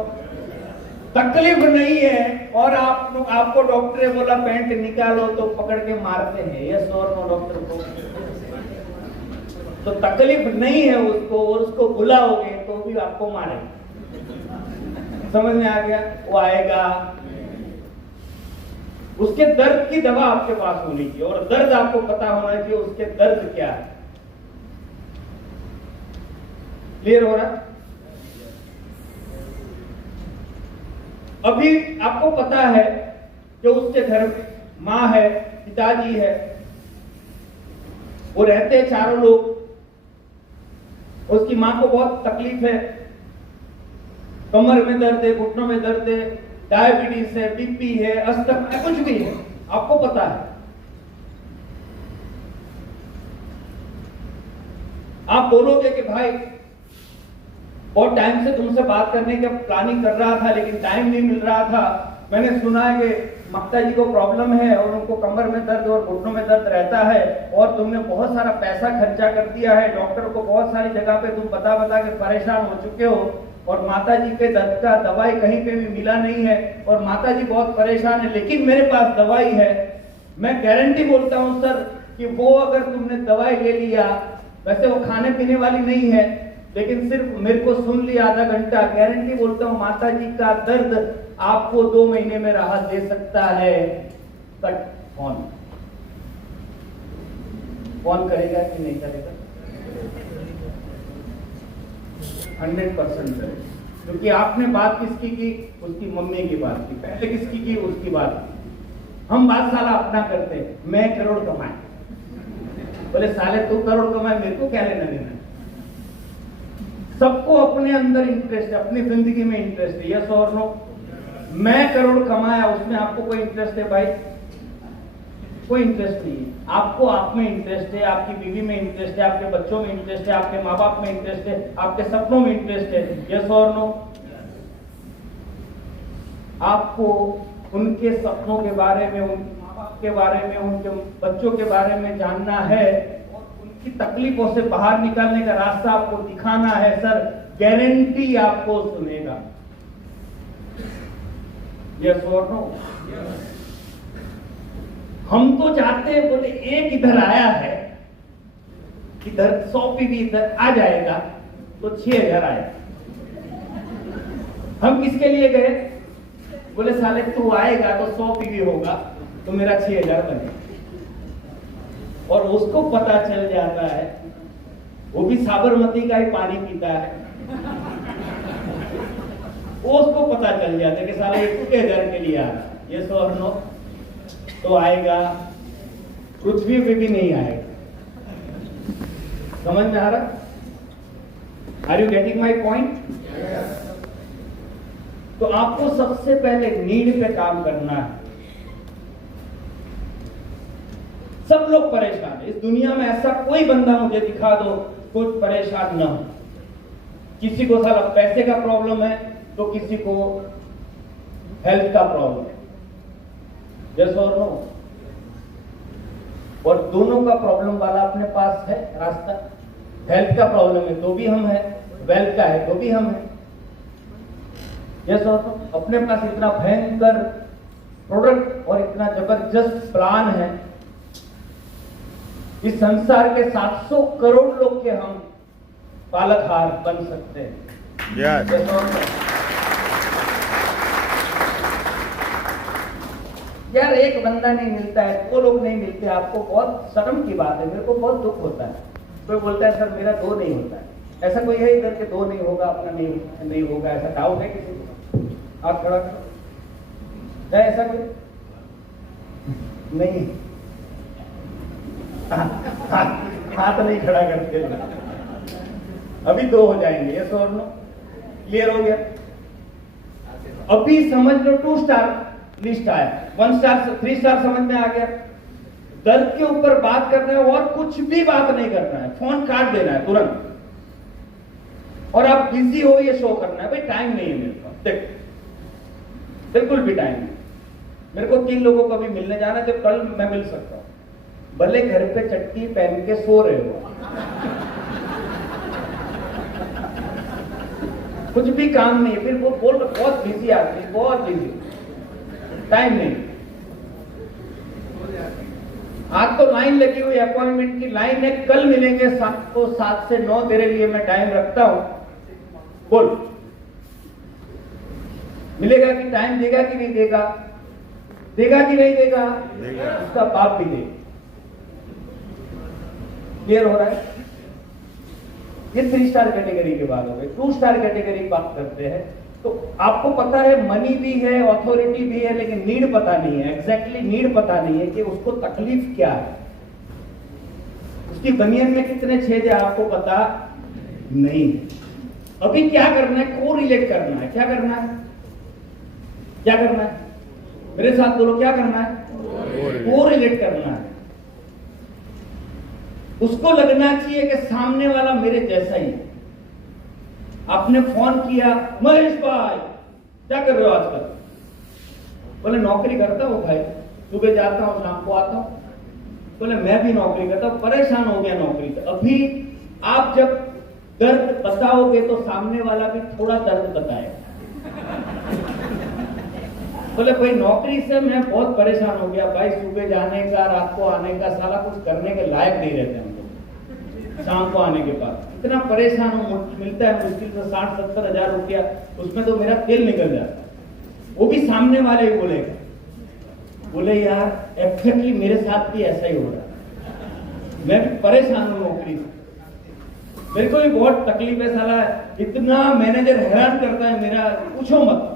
तकलीफ नहीं है और आपको डॉक्टर ने बोला पैंट निकालो तो पकड़ के मारते हैं। यस और नो? डॉक्टर को तो तकलीफ नहीं है उसको, और उसको बुलाओगे तो भी आपको मारेगा। समझ में आ गया? वो आएगा, उसके दर्द की दवा आपके पास होनी चाहिए, और दर्द आपको पता होना चाहिए उसके दर्द क्या है। क्लियर हो रहा? अभी आपको पता है कि उसके घर में माँ है, पिताजी है, वो रहते हैं चारों लोग। उसकी माँ को बहुत तकलीफ है, कमर में दर्द है, घुटनों में दर्द है, डायबिटीज है, बीपी है, अस्थमा है, कुछ भी है, आपको पता है। आप बोलोगे कि भाई बहुत टाइम से तुमसे बात करने की प्लानिंग कर रहा था लेकिन टाइम नहीं मिल रहा था। मैंने सुना है कि माता जी को प्रॉब्लम है और उनको कमर में दर्द और घुटनों में दर्द रहता है, और तुमने बहुत सारा पैसा खर्चा कर दिया है, डॉक्टर को बहुत सारी जगह पे तुम बता के परेशान हो चुके हो, और माता जी के दर्द का दवाई कहीं पे भी मिला नहीं है, और माता जी बहुत परेशान है, लेकिन मेरे पास दवाई है। मैं गारंटी बोलता हूं सर कि वो अगर तुमने दवाई ले लिया, वैसे वो खाने पीने वाली नहीं है, लेकिन सिर्फ मेरे को सुन लिया आधा घंटा, गारंटी बोलता हूं माता जी का दर्द आपको 2 महीने में राहत दे सकता है। बट कौन करेगा कि नहीं करेगा? 100% करेगा, क्योंकि आपने बात किसकी की? उसकी मम्मी की बात की। पहले किसकी की? उसकी बात की। हम बात साला अपना करते हैं, मैं करोड़ कमाए, बोले साले तू करोड़ कमाए, मेरे को क्या लेना देना? सबको अपने अंदर इंटरेस्ट है, अपनी जिंदगी में इंटरेस्ट है, यस और नो? मैं करोड़ कमाया, उसमें आपको कोई इंटरेस्ट है भाई? कोई इंटरेस्ट नहीं है। आपको आप में इंटरेस्ट है, आपकी बीवी में इंटरेस्ट है, आपके बच्चों में इंटरेस्ट है, आपके माँ बाप में इंटरेस्ट है, आपके सपनों में इंटरेस्ट है, यस और नो? आपको उनके सपनों के बारे में, उनके माँ बाप के बारे में, उनके बच्चों के बारे में जानना है और उनकी तकलीफों से बाहर निकलने का रास्ता आपको दिखाना है। सर गारंटी आपको सुनेगा, यस और नो? हम तो चाहते हैं, बोले एक इधर आया है, इधर 100 पीवी इधर आ जाएगा तो 6000 आएगा। हम किसके लिए गए? बोले साले तू आएगा तो 100 पीवी होगा तो मेरा 6000 बनेगा। और उसको पता चल जाता है, वो भी साबरमती का ही पानी पीता है, वो उसको पता चल जाता है कि साले 6000 के लिए आ रहा है, ये सो और नो? तो आएगा, पृथ्वी पे भी नहीं आएगा। समझ में आ रहा? Are you getting my point? तो आपको सबसे पहले नीड पे काम करना है। सब लोग परेशान है इस दुनिया में, ऐसा कोई बंदा मुझे दिखा दो कुछ परेशान ना हो। किसी को साला पैसे का प्रॉब्लम है तो किसी को हेल्थ का प्रॉब्लम है, यस और नो? और दोनों का प्रॉब्लम वाला अपने पास है रास्ता। हेल्थ का प्रॉब्लम है तो भी हम है, वेल्थ का है तो भी हम है, यस और नो? अपने पास इतना भयंकर प्रोडक्ट और इतना जबरदस्त प्लान है, इस संसार के 700 करोड़ लोग के हम पालकहार बन सकते हैं, yes. यस और नो? यार एक बंदा नहीं मिलता है, 2 लोग नहीं मिलते, आपको बहुत शर्म की बात है, मेरे को बहुत दुख होता है। कोई बोलता है सर मेरा 2 नहीं होता है, ऐसा कोई है इधर के 2 नहीं होगा, अपना नहीं होगा, ऐसा डाउट है किसी को? आप खड़ा करो, है ऐसा कोई? नहीं, हाथ नहीं खड़ा करते, अभी 2 हो जाएंगे, ये और नो? क्लियर हो गया? अभी समझ लो 2 स्टार लिस्ट आया, 1 स्टार से 3 स्टार समझ में आ गया। दर्द के ऊपर बात करना है और कुछ भी बात नहीं करना है, फोन काट देना है तुरंत, और आप बिजी हो ये शो करना है। भाई टाइम नहीं है मेरे पास, देख बिल्कुल भी टाइम नहीं। मेरे को 3 लोगों को भी मिलने जाना है, जब कल मैं मिल सकता हूं, भले घर पे चट्टी पहन के सो रहे हो, कुछ भी काम नहीं है, फिर वो बोल रहे बहुत बिजी आदमी, बहुत बिजी, टाइम नहीं। आज तो लाइन लगी हुई, अपॉइंटमेंट की लाइन है, कल मिलेंगे 7 से 9, तेरे लिए मैं टाइम रखता हूं, बोल मिलेगा कि टाइम देगा कि नहीं देगा? देगा कि नहीं देगा? उसका बाप भी देगा। क्लियर हो रहा है? ये 3 स्टार कैटेगरी के बाद हो गए। 2 स्टार कैटेगरी की बात करते हैं, तो आपको पता है मनी भी है, अथॉरिटी भी है, लेकिन नीड पता नहीं है, एग्जैक्टली नीड पता नहीं है कि उसको तकलीफ क्या है, उसकी बनियन में कितने छेद है आपको पता नहीं। अभी क्या करना है? को रिलेट करना है। क्या करना है? क्या करना है? मेरे साथ बोलो, क्या करना है? को रिलेट करना है। उसको लगना चाहिए कि सामने वाला मेरे जैसा ही है। आपने फोन किया, महेश भाई क्या कर रहे हो आजकल? बोले नौकरी करता हूं भाई, सुबह जाता हूं शाम को आता हूं। बोले मैं भी नौकरी करता हूं, परेशान हो गया नौकरी से। अभी आप जब दर्द बताओगे तो सामने वाला भी थोड़ा दर्द बताएगा। बोले भाई नौकरी से मैं बहुत परेशान हो गया भाई, सुबह जाने का, रात को आने का, साला कुछ करने के लायक नहीं रहते हम लोग। शाम को आने के बाद इतना परेशान हूं, मिलता है मुश्किल से 60-70 हजार रुपया, उसमें तो मेरा तेल निकल जाता है। वो भी सामने वाले ही बोलेगा, बोले यार एग्जैक्टली मेरे साथ भी ऐसा ही हो रहा है, मैं भी परेशान हूं नौकरी से, मेरे को भी बहुत तकलीफ है, साला इतना मैनेजर हैरान करता है मेरा, पूछो मत।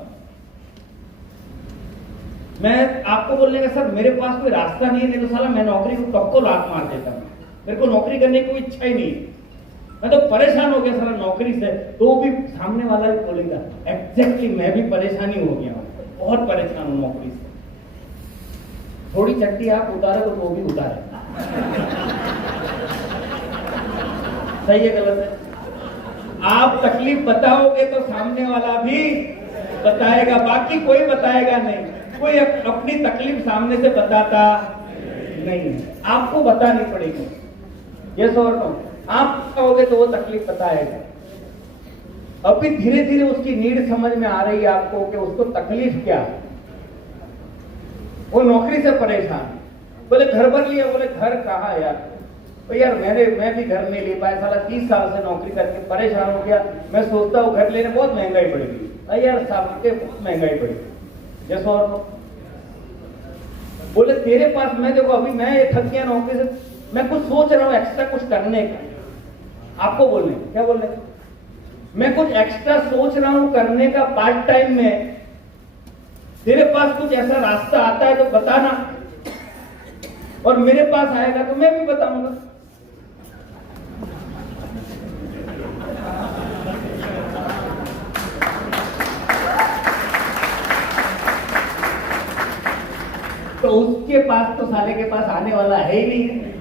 मैं आपको बोलने का सर मेरे पास कोई रास्ता नहीं है, नहीं तो साला मैं नौकरी को कब को लात मार देता हूं, मेरे को नौकरी करने की कोई इच्छा ही नहीं है। मैं तो परेशान हो गया सारा नौकरी से, तो भी सामने वाला भी बोलेगा एग्जैक्टली मैं भी परेशानी हो गया हूँ, बहुत परेशान हूँ नौकरी से। थोड़ी चट्टी आप उतारे तो वो भी उतारे। सही है गलत है? आप तकलीफ बताओगे तो सामने वाला भी बताएगा, बाकी कोई बताएगा नहीं। कोई अपनी तकलीफ सामने से बताता नहीं, आपको बतानी पड़ेगी। यस और नो? आप बताओगे तो वो तकलीफ बताएगा। अभी धीरे धीरे उसकी नीड समझ में आ रही है आपको कि उसको तकलीफ क्या है। वो नौकरी से परेशान, बोले घर भर लिया, बोले घर कहाँ यार, तो यार मैं भी घर नहीं ले पाया, साला 30 साल से नौकरी करके परेशान हो गया। मैं सोचता हूँ घर लेने बहुत महंगाई पड़ेगी। अरे यार साहब के बहुत महंगाई पड़ेगी। यस और नो? बोले तेरे पास, मैं देखो अभी मैं ये थक गया नौकरी से, मैं कुछ सोच रहा हूँ एक्स्ट्रा कुछ करने का। आपको बोलने क्या बोलने, मैं कुछ एक्स्ट्रा सोच रहा हूँ करने का पार्ट टाइम में, तेरे पास कुछ ऐसा रास्ता आता है तो बताना, और मेरे पास आएगा तो मैं भी बताऊंगा। तो उसके पास तो साले के पास आने वाला है ही नहीं है।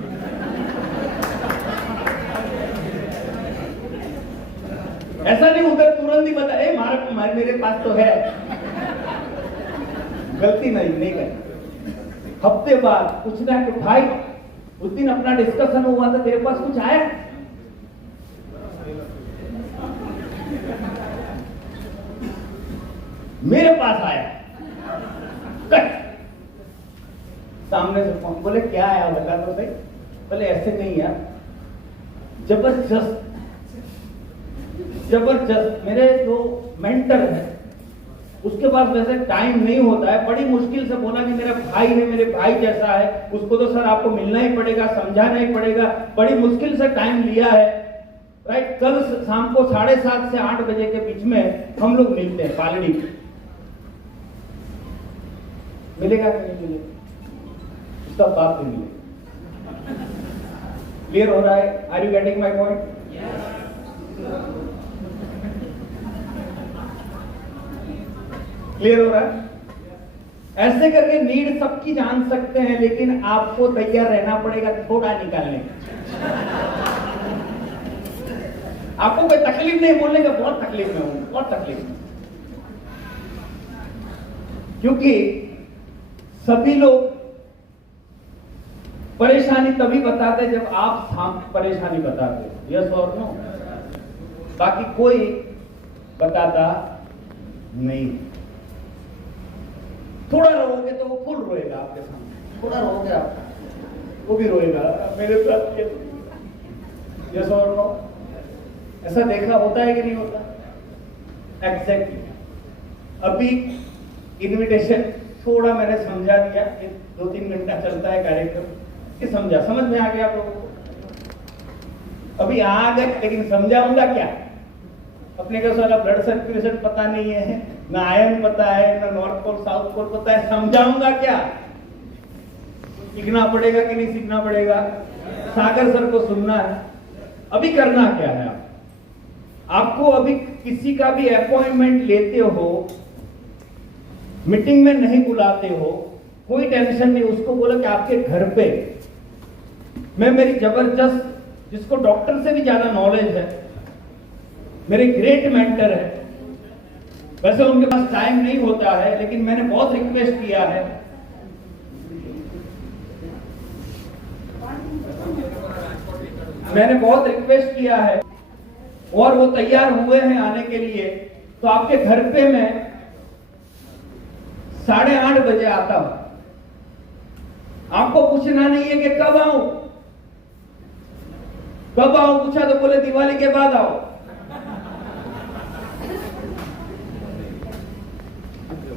ऐसा नहीं उधर तुरंत ही बता, ए मारा मेरे पास तो है। गलती नहीं करनी। हफ्ते बाद पूछना कि भाई उस दिन अपना डिस्कशन हुआ था, तेरे पास कुछ आया? मेरे पास आया। कट। सामने से फोन, बोले क्या आया बता तो सही। बोले ऐसे नहीं यार, जबरदस्त मेरे जो मेंटर है उसके पास वैसे टाइम नहीं होता है, बड़ी मुश्किल से बोला कि मेरा भाई है, मेरे भाई जैसा है, उसको तो सर आपको मिलना ही पड़ेगा, समझाना ही पड़ेगा, बड़ी मुश्किल से टाइम लिया है। राइट, कल शाम को 7:30 से 8 बजे के बीच में हम लोग मिलते हैं पालड़ी। मिलेगा कि नहीं मिलेगा? उसका बाप नहीं मिलेगा। क्लियर हो रहा है? Are you getting my point? Clear हो रहा है? ऐसे करके नीड सबकी जान सकते हैं, लेकिन आपको तैयार रहना पड़ेगा थोड़ा निकालने। आपको कोई तकलीफ नहीं बोलने का, बहुत तकलीफ में हूं, बहुत तकलीफ में, क्योंकि सभी लोग परेशानी तभी बताते जब आप परेशानी बताते। यस और नो? बाकी कोई बताता नहीं। थोड़ा रोओगे तो वो फुल रोएगा आपके सामने, थोड़ा रोओगे आप, वो भी रोएगा मेरे साथ। यस और नो? ऐसा देखा होता है कि नहीं होता? एग्जैक्टली। अभी इनविटेशन थोड़ा मैंने समझा दिया, 2-3 घंटा चलता है कार्यक्रम, कि समझ में आ गया आप लोगों को? अभी आ गए, लेकिन समझाऊंगा क्या? अपने को सारा ब्लड सर्कुलेशन पता नहीं है, ना आयरन पता है, ना नॉर्थ पोल साउथ पोल पता है, समझाऊंगा क्या? सीखना पड़ेगा कि नहीं सीखना पड़ेगा? सागर सर को सुनना है। अभी करना क्या है? आपको अभी किसी का भी अपॉइंटमेंट लेते हो, मीटिंग में नहीं बुलाते हो, कोई टेंशन नहीं। उसको बोलो कि आपके घर पे मैं मेरी जबरदस्त, जिसको डॉक्टर से भी ज्यादा नॉलेज है, मेरे ग्रेट मेंटर है। वैसे उनके पास टाइम नहीं होता है, लेकिन मैंने बहुत रिक्वेस्ट किया है। मैंने बहुत रिक्वेस्ट किया है और वो तैयार हुए हैं आने के लिए। तो आपके घर पे मैं 8:30 बजे आता हूं। आपको पूछना नहीं है कि कब आऊं, पूछा तो बोले दिवाली के बाद आओ।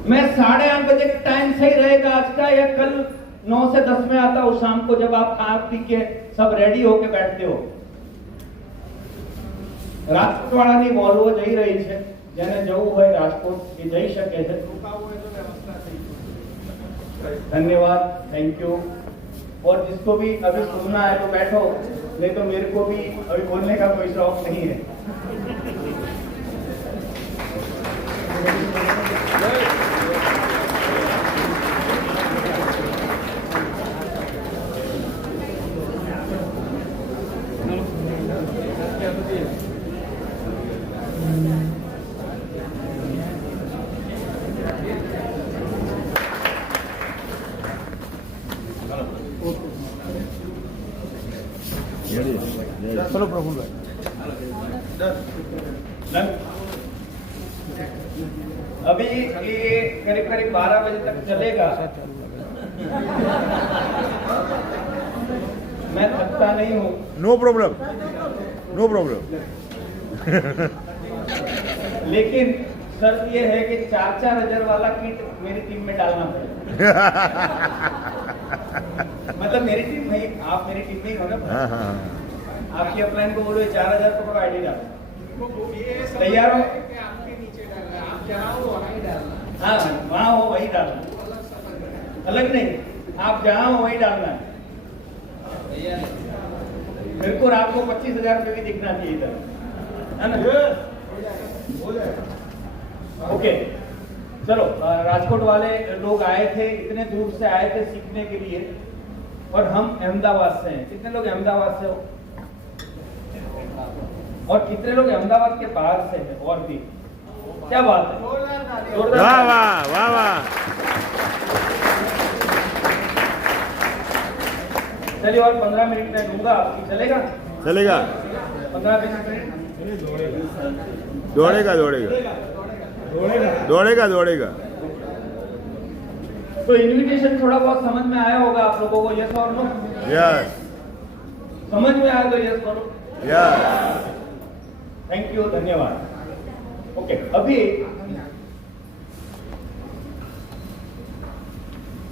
मैं 8:30 बजे का टाइम सही रहेगा आज का, या कल 9 से 10 में आता हूं शाम को, जब आप खा पी के सब रेडी होके बैठते हो। રાજકોટવાળાની વોલ્વો જઈ રહી છે, જેને જવું હોય રાજકોટ એ જઈ શકે છે। धन्यवाद, थैंक यू। और जिसको भी अभी सुनना है तो बैठो। नहीं तो मेरे को भी अभी बोलने का कोई शौक नहीं है। चलो प्रफुल्ल भाई। अभी ये करीब करीब 12 बजे तक चलेगा। मैं थकता नहीं हूँ। No problem, no problem. लेकिन शर्त ये है कि 4-4 हजार वाला किट मेरी टीम में डालना पड़ेगा। मतलब मेरी टीम नहीं, आप मेरी टीम नहीं हो ना। हाँ। आपकी अपलाइन को बोलो 4000 पकड़ो, आईडी डालो। तैयार हो? हाँ, वहाँ हो वही डालना, अलग नहीं। आप जहाँ हो वही डालना है। मेरे को रात को 25,000 रुपये भी दिखना चाहिए इधर, है ना? ओके, चलो। राजकोट वाले लोग आए थे, इतने दूर से आए थे सीखने के लिए, और हम अहमदाबाद से हैं। कितने लोग अहमदाबाद से हो? और कितने लोग अहमदाबाद के बाहर से हैं? और भी क्या बात है, जोरदार। वाह वाह वाह वाह। चलिए, और 15 मिनट में दूंगा, चलेगा? चलेगा। 15-20 मिनट। दौड़ेगा दौड़ेगा। तो इनविटेशन थोड़ा बहुत समझ में आया होगा आप लोगों को, यस और नो? यस समझ में आया तो यस करो। यस। थैंक यू, धन्यवाद। ओके, अभी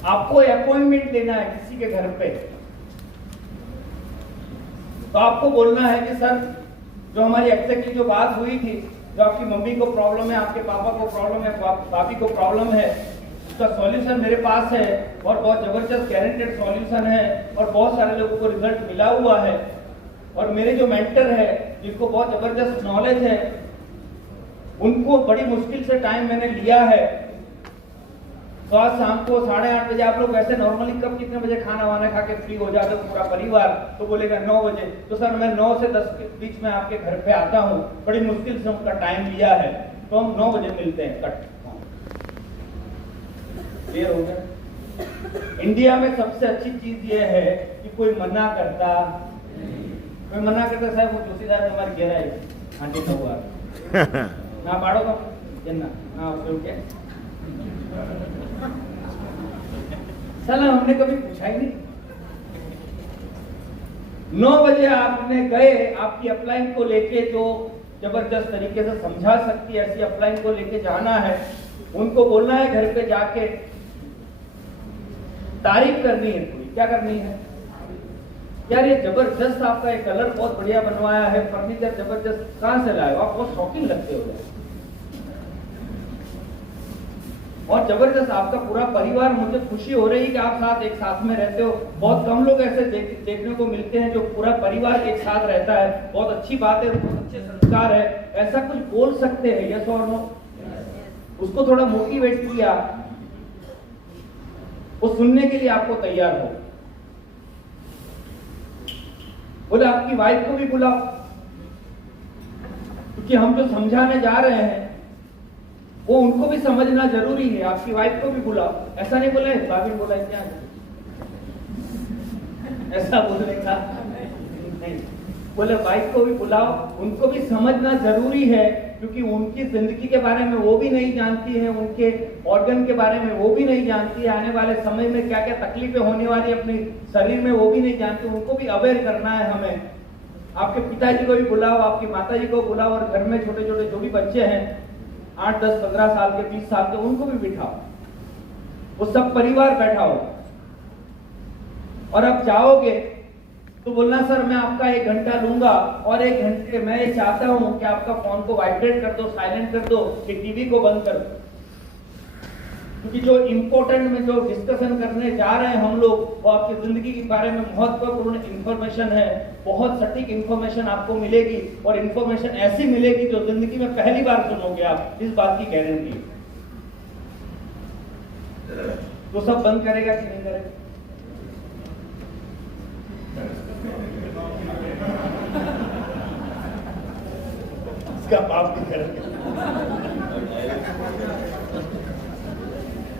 आपको अपॉइंटमेंट लेना है किसी के घर पे, तो आपको बोलना है कि सर, जो हमारी एग्जैक्टली जो बात हुई थी, जो आपकी मम्मी को प्रॉब्लम है, आपके पापा को प्रॉब्लम है, भाभी को प्रॉब्लम है, उसका सॉल्यूशन मेरे पास है, और बहुत जबरदस्त गारंटेड सॉल्यूशन है, और बहुत सारे लोगों को रिजल्ट मिला हुआ है। और मेरे जो मेंटर है, जिनको बहुत जबरदस्त नॉलेज है, उनको बड़ी मुश्किल से टाइम मैंने लिया है। तो आज शाम को 8:30 बजे, आप लोग वैसे नॉर्मली कब कितने बजे खाना वाना खा के फ्री हो जाते हो पूरा परिवार? तो बोलेगा 9 बजे। तो सर, मैं 9 से 10 के बीच में आपके घर पे आता हूँ, बड़ी मुश्किल से उनका टाइम लिया है, तो हम 9 बजे मिलते हैं। कट क्लियर हो गया? इंडिया में सबसे अच्छी चीज ये है कि कोई मना करता, कोई मना करता, साहब वो जोशीदार हमारे घेरा है, आंटी तो हुआ ना पाड़ो तो ना, हाँ ओके। साला हमने कभी पूछा ही नहीं। 9 बजे आपने गए, आपकी अपलाइन को लेके जो जबरदस्त तरीके से समझा सकती है, ऐसी अपलाइन को लेके जाना है, उनको बोलना है घर पे जाके, तारीफ करनी है। पूरी क्या करनी है? यार, ये जबरदस्त आपका एक कलर बहुत बढ़िया बनवाया है, फर्नीचर जबरदस्त, कहां से लाए हो? आप बहुत शौकीन लगते हो। और जबरदस्त आपका पूरा परिवार, मुझे खुशी हो रही है कि आप साथ एक साथ में रहते हो। बहुत कम लोग ऐसे देखने को मिलते हैं जो पूरा परिवार एक साथ रहता है। बहुत अच्छी बात है, बहुत अच्छे संस्कार है। ऐसा कुछ बोल सकते हैं, यस और नो? उसको थोड़ा मोटिवेट किया, वो सुनने के लिए आपको तैयार हो। बोले आपकी वाइफ को भी बुलाओ, क्योंकि हम जो समझाने जा रहे हैं वो उनको भी समझना जरूरी है। आपकी वाइफ को भी बुलाओ। ऐसा नहीं बोला है, भाभी बोला है क्या, ऐसा बोलने का नहीं। बोले वाइफ को भी बुलाओ, उनको भी समझना जरूरी है, क्योंकि उनकी जिंदगी के बारे में वो भी नहीं जानती है, उनके ऑर्गन के बारे में वो भी नहीं जानती है, आने वाले समय में क्या क्या तकलीफें होने वाली अपने शरीर में वो भी नहीं जानती। उनको भी अवेयर करना है हमें। आपके पिताजी को भी बुलाओ, आपकी माताजी को बुलाओ, और घर में छोटे छोटे जो भी बच्चे हैं, 8, 10, 15 साल के, 20 साल के, उनको भी बिठाओ। वो सब परिवार बैठा हो। और अब जाओगे तो बोलना सर, मैं आपका 1 घंटा लूंगा, और 1 घंटे मैं ये चाहता हूं कि आपका फोन को वाइब्रेट कर दो, साइलेंट कर दो, कि टीवी को बंद कर दो। क्योंकि जो इम्पोर्टेंट में जो डिस्कशन करने जा रहे हैं हम लोग, वो आपकी जिंदगी के बारे में महत्वपूर्ण इंफॉर्मेशन है। बहुत सटीक इंफॉर्मेशन आपको मिलेगी और इंफॉर्मेशन ऐसी मिलेगी जो जिंदगी में पहली बार सुनोगे आप, इस बात की गारंटी। तो सब बंद करेगा कि नहीं करेगा? इसका पाप भी करेगा।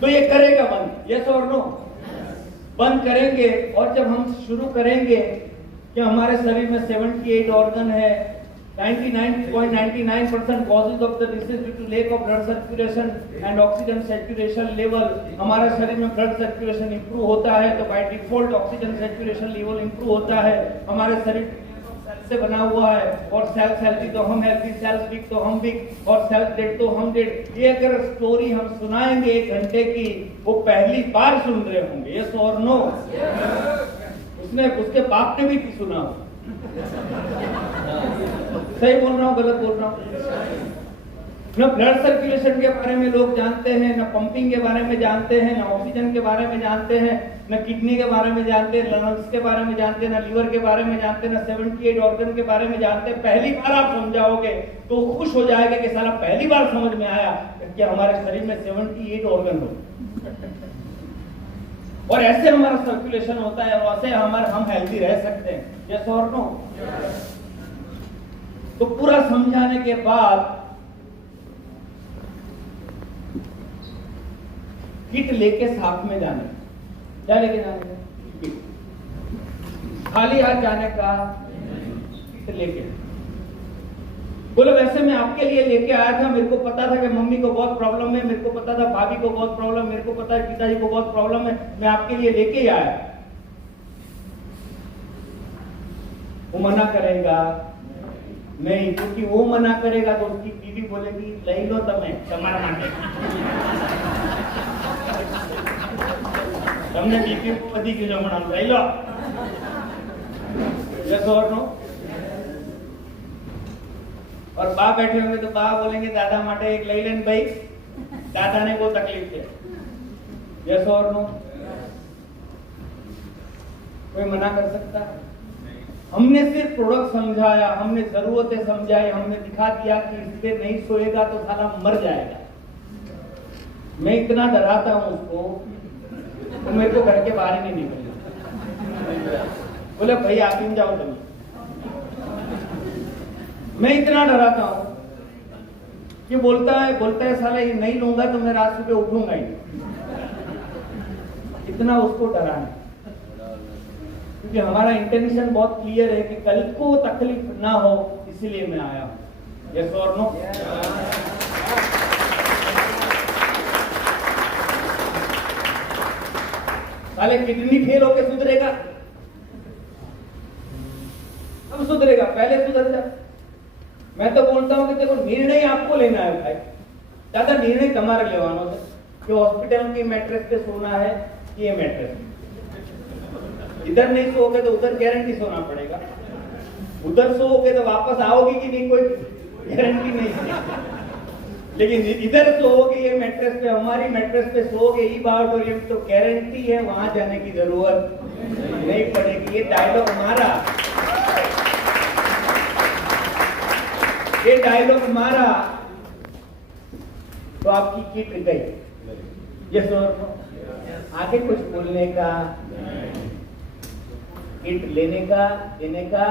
तो ये करेगा बंद, यस और नो? बंद करेंगे। और जब हम शुरू करेंगे कि हमारे शरीर में 78 ऑर्गन है, 99.99% causes of the disease due to lack of blood circulation and oxygen saturation level, हमारे शरीर में ब्लड सर्कुलेशन इंप्रूव होता है तो by default oxygen saturation level improve होता है। हमारे शरीर सेल से बना हुआ है और सेल्स हेल्थी तो हम हेल्थी, सेल्स वीक तो हम वीक और सेल्स डेड तो हम डेड। ये अगर स्टोरी हम सुनाएंगे 1 घंटे की, वो पहली बार सुन रहे होंगे, यस और नो? उसने उसके बाप ने भी सुना। सही बोल रहा हूँ, गलत बोल रहा हूँ? न ब्लड सर्कुलेशन के बारे में लोग जानते हैं, न पंपिंग के बारे में जानते हैं, न ऑक्सीजन के बारे में जानते हैं, न किडनी के बारे में जानते हैं, लंग्स के बारे में जानते हैं, न लीवर के बारे में जानते हैं, न 78 ऑर्गन के बारे में जानते हैं। पहली बार आप समझाओगे तो खुश हो जाएगा कि साला पहली बार समझ में आया कि हमारे शरीर में 78 ऑर्गन हो और ऐसे हमारा सर्कुलेशन होता है और ऐसे हम हेल्दी रह सकते हैं, यस और नो? तो पूरा समझाने के बाद किट लेके साथ में जाने, क्या लेके जाने का? किट। खाली हाथ जाने का, किट लेके। बोले वैसे मैं आपके लिए लेके आया था, मेरे को पता था कि मम्मी को बहुत प्रॉब्लम है, मेरे को पता था भाभी को बहुत प्रॉब्लम, मेरे को पता है पिताजी को बहुत प्रॉब्लम है, मैं आपके लिए लेके ही आया। वो मना करेगा नहीं, क्योंकि वो मना करेगा तो उसकी बीवी बोलेगी लई लो तमें તમારા માટે, તમને बीपी वधी गयो हमણાં લઈ लो, यस और नो? और बा बैठे होंगे तो बा बोलेंगे दादा माटे एक लई लेन भाई, दादा ने बहुत तकलीफ है, यस और नो? कोई मना कर सकता है? हमने सिर्फ प्रोडक्ट समझाया, हमने जरूरतें समझाई, हमने दिखा दिया कि इस पे नहीं सोएगा तो साला मर जाएगा। मैं इतना डराता हूं उसको तो मेरे को घर के बाहर ही नहीं निकलना। बोले भाई आप इन जाओ तुम। मैं इतना डराता हूं कि बोलता है साला ये नहीं लूंगा तो मैं रात सुबह उठूंगा ही, इतना उसको डराना। क्योंकि हमारा इंटेंशन बहुत क्लियर है कि कल को तकलीफ ना हो, इसीलिए मैं आया हूं, यस और नो? साले किडनी फेल होके सुधरेगा? अब सुधरेगा, पहले सुधर जा। मैं तो बोलता हूं कि देखो निर्णय आपको लेना है भाई, ज्यादा निर्णय तुम्हारे लेवानो है कि हॉस्पिटल की मैट्रेस पे सोना है कि ये मैट्रेस, इधर नहीं सोओगे तो उधर गारंटी सोना पड़ेगा, उधर सोओगे तो वापस आओगी कि नहीं कोई गारंटी नहीं है, लेकिन इधर सोओगे ये मैट्रेस पे, हमारी मैट्रेस पे सोओगे ई ऑडिटोरियम तो गारंटी है वहां जाने की जरूरत नहीं पड़ेगी। ये डायलॉग मारा, ये डायलॉग मारा तो आपकी किट गई, ये सो आगे कुछ बोलने का, किट लेने का, देने का।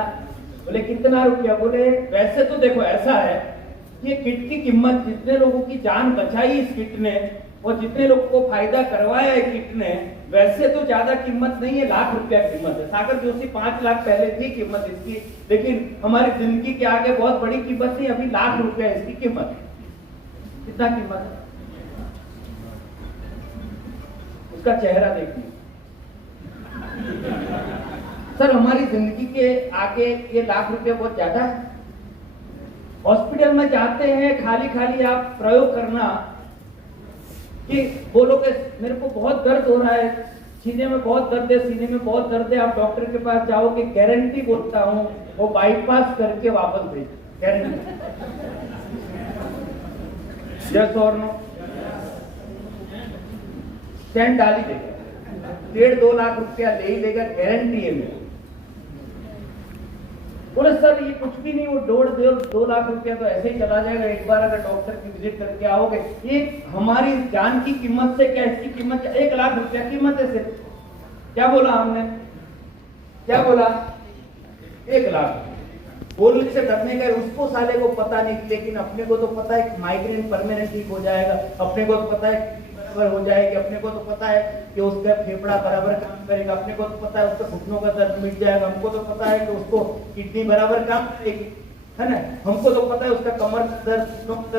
बोले कितना रुपया? बोले वैसे तो देखो ऐसा है, ये किट की कीमत, जितने लोगों की जान बचाई इस किट ने और जितने लोगों को फायदा करवाया है किट ने, वैसे तो ज्यादा कीमत नहीं है, लाख रुपया कीमत है। सागर जोशी 5 लाख पहले थी कीमत इसकी, लेकिन हमारी जिंदगी के आगे बहुत बड़ी कीमत नहीं, अभी लाख रुपया इसकी कीमत है। कितना कीमत है? उसका चेहरा देखिए सर, हमारी जिंदगी के आगे ये लाख रुपया बहुत ज्यादा है। हॉस्पिटल में जाते हैं खाली खाली आप प्रयोग करना कि बोलोगे मेरे को बहुत दर्द हो रहा है, सीने में बहुत दर्द है, सीने में बहुत दर्द है, आप डॉक्टर के पास जाओगे, गारंटी बोलता हूं वो बाईपास करके वापस भेज, गारंटी। यस और नो? स्टैंड डाल ही देगा, 1.5-2 लाख रुपया ले ही लेगा, गारंटी है मेरी। बोले सर ये कुछ भी नहीं, वो 1.5-2 लाख रुपया तो ऐसे ही चला जाएगा, एक बार अगर डॉक्टर की विजिट करके आओगे। ये हमारी जान की कीमत से क्या इसकी कीमत 1 लाख रुपया कीमत है सिर्फ। क्या बोला हमने, क्या बोला, 1 लाख। बोलने से डरने का उसको साले को पता नहीं, लेकिन अपने को तो पता है माइग्रेन परमानेंट ठीक हो जाएगा, अपने को तो पता है हो जाएगी, अपने को तो पता है कि उसका फेफड़ा बराबर काम करेगा, अपने को तो पता है उसका घुटनों का दर्द मिट जाएगा, हमको तो पता है कि उसको किडनी बराबर काम करेगी, है ना, हमको तो पता है उसका कमर दर्द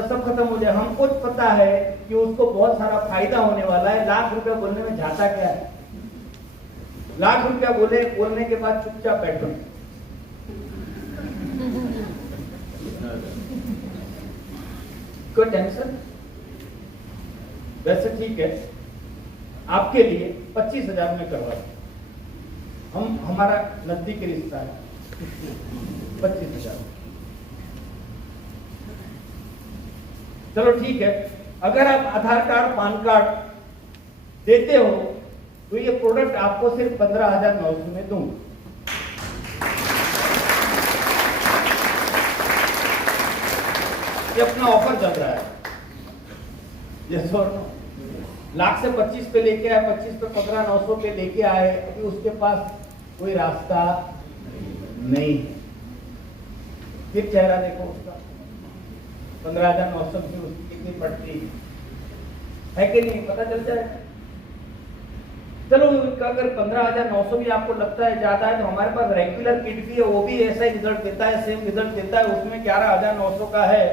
सब खत्म हो जाए, हमको पता है कि उसको बहुत सारा फायदा होने वाला है। लाख रुपया बोलने में जाता क्या है, लाख रुपया बोलने के बाद चुपचाप बैठो। कोई टेंशन, वैसे ठीक है, आपके लिए 25,000 में करवा दो, हमारा नजदीकी रिश्ता है, 25,000। चलो ठीक है, अगर आप आधार कार्ड पान कार्ड देते हो तो ये प्रोडक्ट आपको सिर्फ 15,900 में दूंगा। ये अपना ऑफर चल रहा है, यस और नो। लाख से 25 पे लेके आए, 25 पे 15,900 पे लेके आए, अभी उसके पास कोई रास्ता नहीं है। फिर चेहरा देखो उसका, 15,900 की उसकी कितनी पड़ती है कि नहीं, पता चल जाए। चलो अगर 15,900 भी आपको लगता है ज्यादा है, तो हमारे पास रेगुलर किट भी है, वो भी ऐसा ही रिजल्ट देता है, सेम रिजल्ट देता है, उसमें 11,900 का है,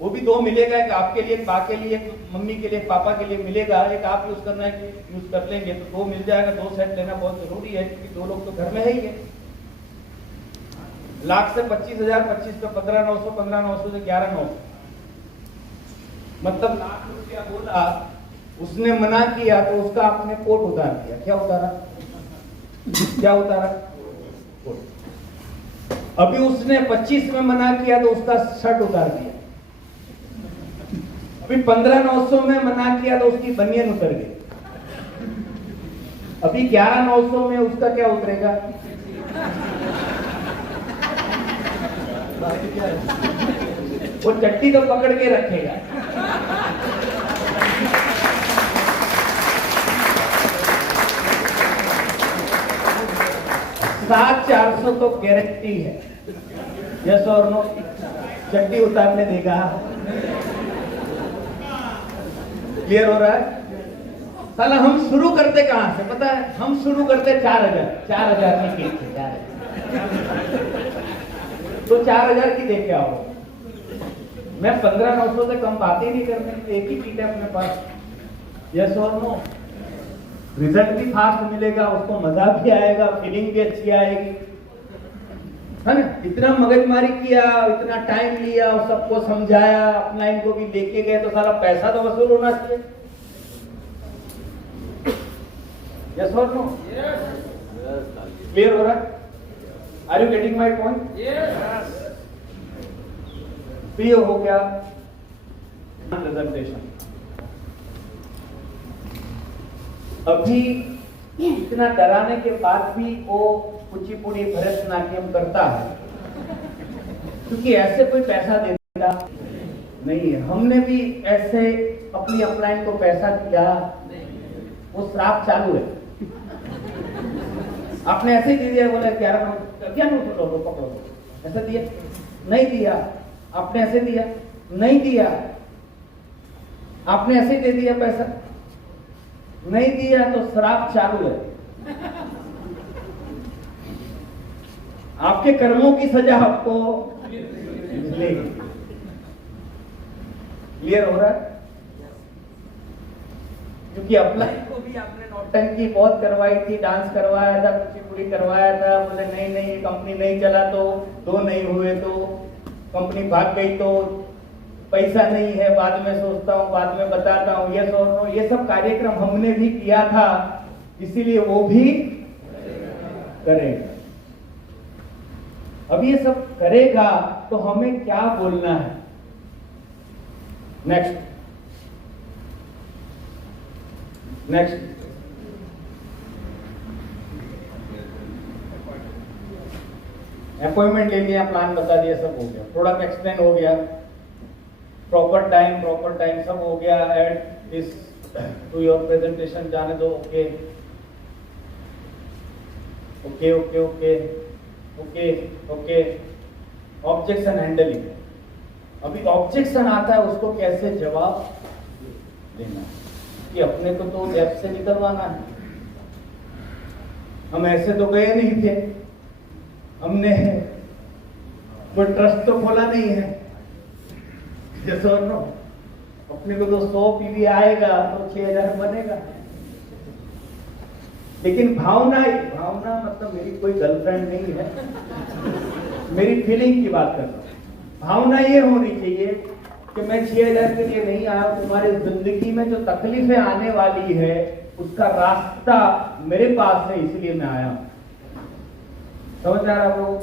वो भी 2 मिलेगा, एक आपके लिए, एक बा के लिए, एक मम्मी के लिए, पापा के लिए मिलेगा, एक आप यूज करना है, यूज कर लेंगे तो 2 मिल जाएगा। 2 सेट लेना बहुत जरूरी है क्योंकि 2 लोग तो घर में है ही है। लाख से 25,000, 25 पे 15,900, 15,900 से 11,900, मतलब लाख रुपया बोला, उसने मना किया तो उसका आपने कोट उतार दिया। क्या उतारा, क्या उतारा, कोट। अभी उसने 25 में मना किया तो उसका शर्ट उतार दिया। अभी 15,900 में मना किया तो उसकी बनियान उतर गई। अभी 11,900 में उसका क्या उतरेगा, वो चट्टी तो पकड़ के रखेगा। $7,400 तो गारंटी है, यस और नो, चट्टी उतारने देगा। क्लियर हो रहा है। साला हम शुरू करते कहां से पता है, हम शुरू करते 4,000 में किट थे, 4,000 तो 4,000 की देख के आओ। मैं 15,900 से कम बात ही नहीं करने, एक ही किट है अपने पास, यस और नो। रिजल्ट भी फास्ट मिलेगा, उसको मजा भी आएगा, फीलिंग भी अच्छी आएगी, है ना। इतना मगजमारी किया, इतना टाइम लिया, सबको समझाया, अपना इनको भी लेके गए, तो सारा पैसा तो वसूल होना चाहिए, यस और नो। क्लियर हो रहा है, are you getting my point, yes. तो ये हो गया प्रेजेंटेशन। अभी इतना डराने के बाद भी वो कुचिपुड़ी भरतनाट्यम करता है, क्योंकि ऐसे कोई पैसा देता नहीं है। हमने भी ऐसे अपनी अपलाइन को पैसा दिया, वो श्राप चालू है। आपने ऐसे दे दिया, बोला क्या लो पकड़ो, ऐसा दिया नहीं दिया, आपने ऐसे दिया नहीं दिया, आपने ऐसे दे दिया पैसा नहीं दिया, तो श्राप चालू है। आपके कर्मों की सजा आपको मिलेगी। क्लियर हो रहा है, क्योंकि अप्लाई को भी आपने नौटंकी बहुत करवाई थी, डांस करवाया था, कुचिपुड़ी करवाया था, बोले नहीं ये कंपनी नहीं चला, तो 2 नहीं हुए तो कंपनी भाग गई, तो पैसा नहीं है, बाद में सोचता हूँ, बाद में बताता हूँ, यस और नो। ये सब कार्यक्रम हमने भी किया था, इसीलिए वो भी करेगा। अब ये सब करेगा तो हमें क्या बोलना है, नेक्स्ट। नेक्स्ट, अपॉइंटमेंट ले लिया, प्लान बता दिया, सब हो गया, प्रोडक्ट एक्सप्लेन हो गया, प्रॉपर टाइम सब हो गया, add this to your presentation, जाने दो, okay okay okay okay okay okay. Objection handling, अभी ऑब्जेक्शन आता है, उसको कैसे जवाब देना, कि अपने को तो लैब से निकलवाना है, हम ऐसे तो गए नहीं थे, हमने कोई ट्रस्ट तो खोला नहीं है, जैसे अपने को तो 100 पीवी आएगा तो 6000 बनेगा। लेकिन भावना मतलब मेरी कोई गर्लफ्रेंड नहीं है, मेरी फीलिंग की बात कर रहा हूं। भावना ये होनी चाहिए कि मैं 6000 के लिए नहीं आया, तुम्हारी जिंदगी में जो तकलीफें आने वाली है उसका रास्ता मेरे पास है, इसलिए मैं आया हूं। समझ आ रहा आप लोग?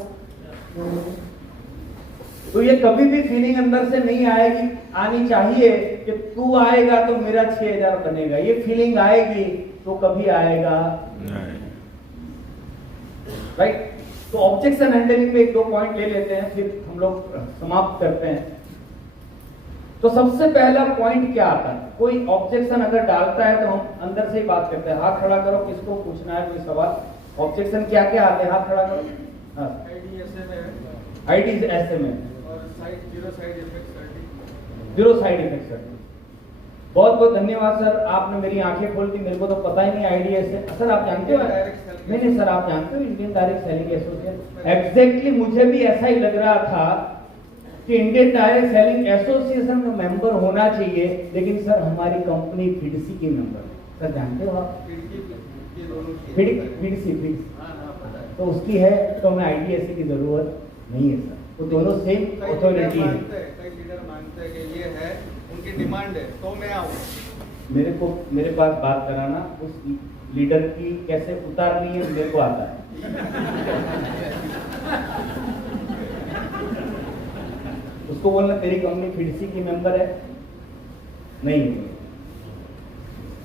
तो ये कभी भी फीलिंग अंदर से नहीं आएगी, आनी चाहिए कि तू आएगा तो मेरा 6000 बनेगा, ये फीलिंग आएगी तो कभी आएगा राइट। तो ऑब्जेक्शन हैंडलिंग में 1-2 पॉइंट ले लेते हैं, फिर हम लोग समाप्त करते हैं। तो सबसे पहला पॉइंट क्या आता है, कोई ऑब्जेक्शन अगर डालता है तो हम अंदर से ही बात करते हैं। हाथ खड़ा करो, किसको पूछना है कोई सवाल। ऑब्जेक्शन क्या क्या आते हैं, हाथ खड़ा करो। आईडी एसएम है और जीरो साइड इफेक्ट सर्टिफिकेट। बहुत बहुत धन्यवाद सर, आपने मेरी आंखें खोल दी, मेरे को तो पता ही नहीं आईडी एसएम। सर आप जानते हो? नहीं सर, आप जानते हो Indian direct selling association? Exactly मुझे भी ऐसा ही लग रहा था कि इंडियन डायरेक्ट सेलिंग एसोसिएशन में मेंबर होना चाहिए, लेकिन सर हमारी कंपनी फिडसी की मेंबर है। सर जानते हो आप? फिडसी तो उसकी है, तो हमें आईडीएससी की जरूरत नहीं है सर, वो दोनों सेम अथॉरिटी है। कई लीडर मानते हैं कि ये है उनकी डिमांड है तो मैं आऊँ। मेरे पास बात कराना, उस लीडर की कैसे उतारनी है मेरे को आता है। उसको बोलना तेरी कंपनी फिडसी की मेंबर है, नहीं।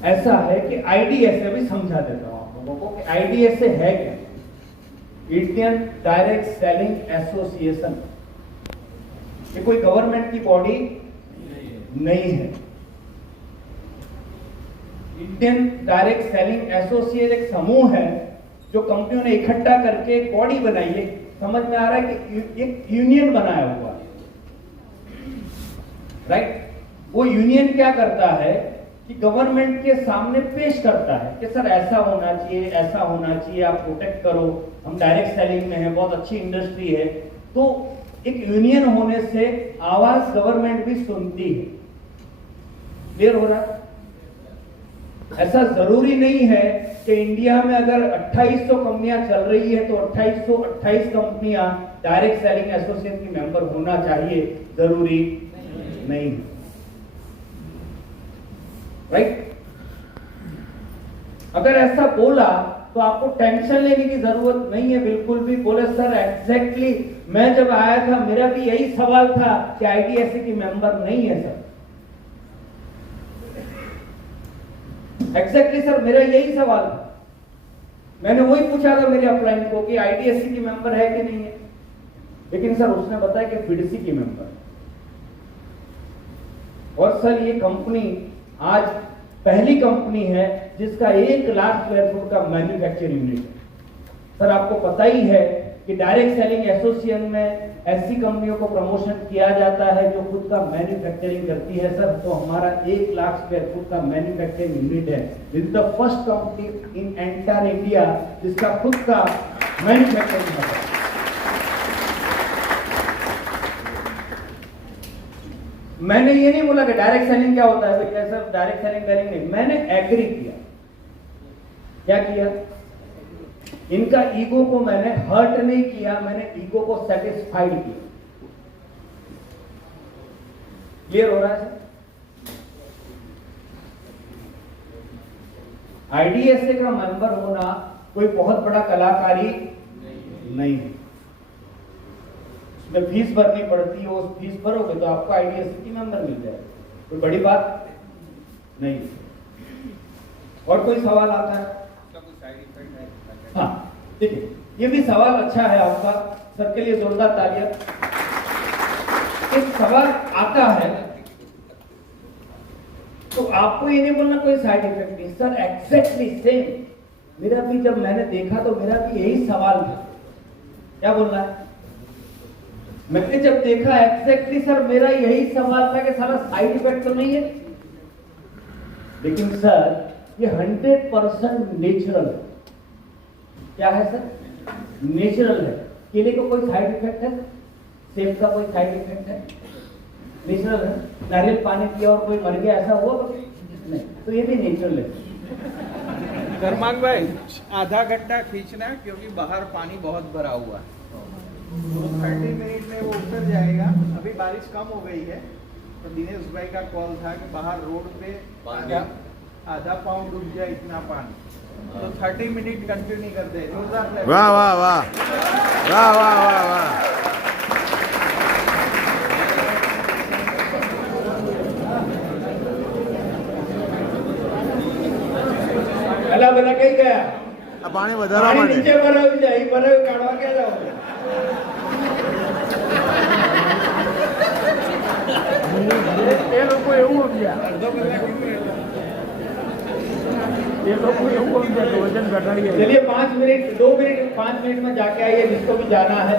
ऐसा है कि आईडीएसए भी समझा देता हूं आप लोगों को कि आईडीएसए है क्या। इंडियन डायरेक्ट सेलिंग एसोसिएशन, ये कोई गवर्नमेंट की बॉडी नहीं है। इंडियन डायरेक्ट सेलिंग एसोसिएशन एक समूह है जो कंपनियों ने इकट्ठा करके एक बॉडी बनाई है। समझ में आ रहा है कि एक यूनियन बनाया हुआ है राइट। वो यूनियन क्या करता है कि गवर्नमेंट के सामने पेश करता है कि सर ऐसा होना चाहिए, ऐसा होना चाहिए, आप प्रोटेक्ट करो, हम डायरेक्ट सेलिंग में हैं, बहुत अच्छी इंडस्ट्री है। तो एक यूनियन होने से आवाज गवर्नमेंट भी सुनती है। क्लियर हो रहा है? ऐसा जरूरी नहीं है कि इंडिया में अगर 2800 कंपनियां चल रही है तो 2828 कंपनियां डायरेक्ट सेलिंग एसोसिएशन की मेंबर होना चाहिए, जरूरी नहीं राइट। अगर ऐसा बोला तो आपको टेंशन लेने की जरूरत नहीं है बिल्कुल भी। बोले सर एग्जैक्टली मैं जब आया था मेरा भी यही सवाल था कि आईडीएसए की मेंबर नहीं है सर। एग्जैक्टली सर मेरा यही सवाल था, मैंने वही पूछा था मेरे अपलाइन को कि आईडीएसए की मेंबर है कि नहीं है, लेकिन सर उसने बताया कि फिडसी की मेंबर। और सर ये कंपनी आज पहली कंपनी है जिसका 1 लाख स्क्वायर फुट का मैन्युफैक्चरिंग यूनिट है। सर आपको पता ही है कि डायरेक्ट सेलिंग एसोसिएशन में ऐसी कंपनियों को प्रमोशन किया जाता है जो खुद का मैन्युफैक्चरिंग करती है सर। तो हमारा 1 लाख स्क्वायर फुट का मैन्युफैक्चरिंग यूनिट है। This is the first company in entire India जिसका खुद का मैन्युफैक्चरिंग है। मैंने ये नहीं बोला कि डायरेक्ट सेलिंग क्या होता है, तो सर डायरेक्ट सेलिंग नहीं, मैंने एग्री किया। क्या किया? इनका ईगो को मैंने हर्ट नहीं किया, मैंने ईगो को सेटिस्फाइड किया। क्लियर हो रहा है सर? आईडीएसए का मेंबर होना कोई बहुत बड़ा कलाकारी नहीं है। उसमें फीस भरनी पड़ती है, उस फीस भरोगे तो आपको आईडीएसए की मेंबर मिल जाएगा, कोई बड़ी बात नहीं। और कोई सवाल आता है? उसका कोई साइड इफेक्ट है? हाँ, ठीक है, ये भी सवाल अच्छा है आपका, सर के लिए जोरदार तालियां। एक सवाल आता है तो आपको ये नहीं बोलना कोई साइड इफेक्ट नहीं, सर एग्जैक्टली सेम मेरा भी, जब मैंने देखा तो मेरा भी यही सवाल था। क्या बोलना है? मैंने जब देखा एग्जैक्टली सर मेरा यही सवाल था कि सारा साइड इफेक्ट तो नहीं है, लेकिन सर ये 100% नेचुरल है। क्या है सर? नेचुरल है। केले को कोई साइड इफेक्ट है? सेब का कोई साइड इफेक्ट है? नेचुरल है। नारियल पानी पिया और कोई मर गया, ऐसा हुआ नहीं, तो ये भी नेचुरल है। धर्मांग भाई, आधा घंटा खींचना है क्योंकि बाहर पानी बहुत भरा हुआ है, तो 30 मिनट में वो उतर जाएगा। अभी बारिश कम हो गई है, तो दिनेश भाई का कॉल था कि बाहर रोड पे आधा पाउंड डूब जाए इतना पानी, तो 30 मिनट कंटिन्यू करते हैं। जोरदार clap। वाह वाह वाह वाह वाह वाह वाह अला बला कहीं गया? આ પાણી વધારવા પાણી માટે નીચે ભરાયું છે, અહીં ભરાયું, કાઢવા ક્યાં જાવ? એ લોકો એવું સમજ્યા અડધો કલાક કેવું રહેશે? એ લોકો એવું સમજ્યા કે વજન ઘટાડીએ चलिए 5 मिनट 2 मिनट 5 मिनट में जाके आइए, जिसको भी जाना है।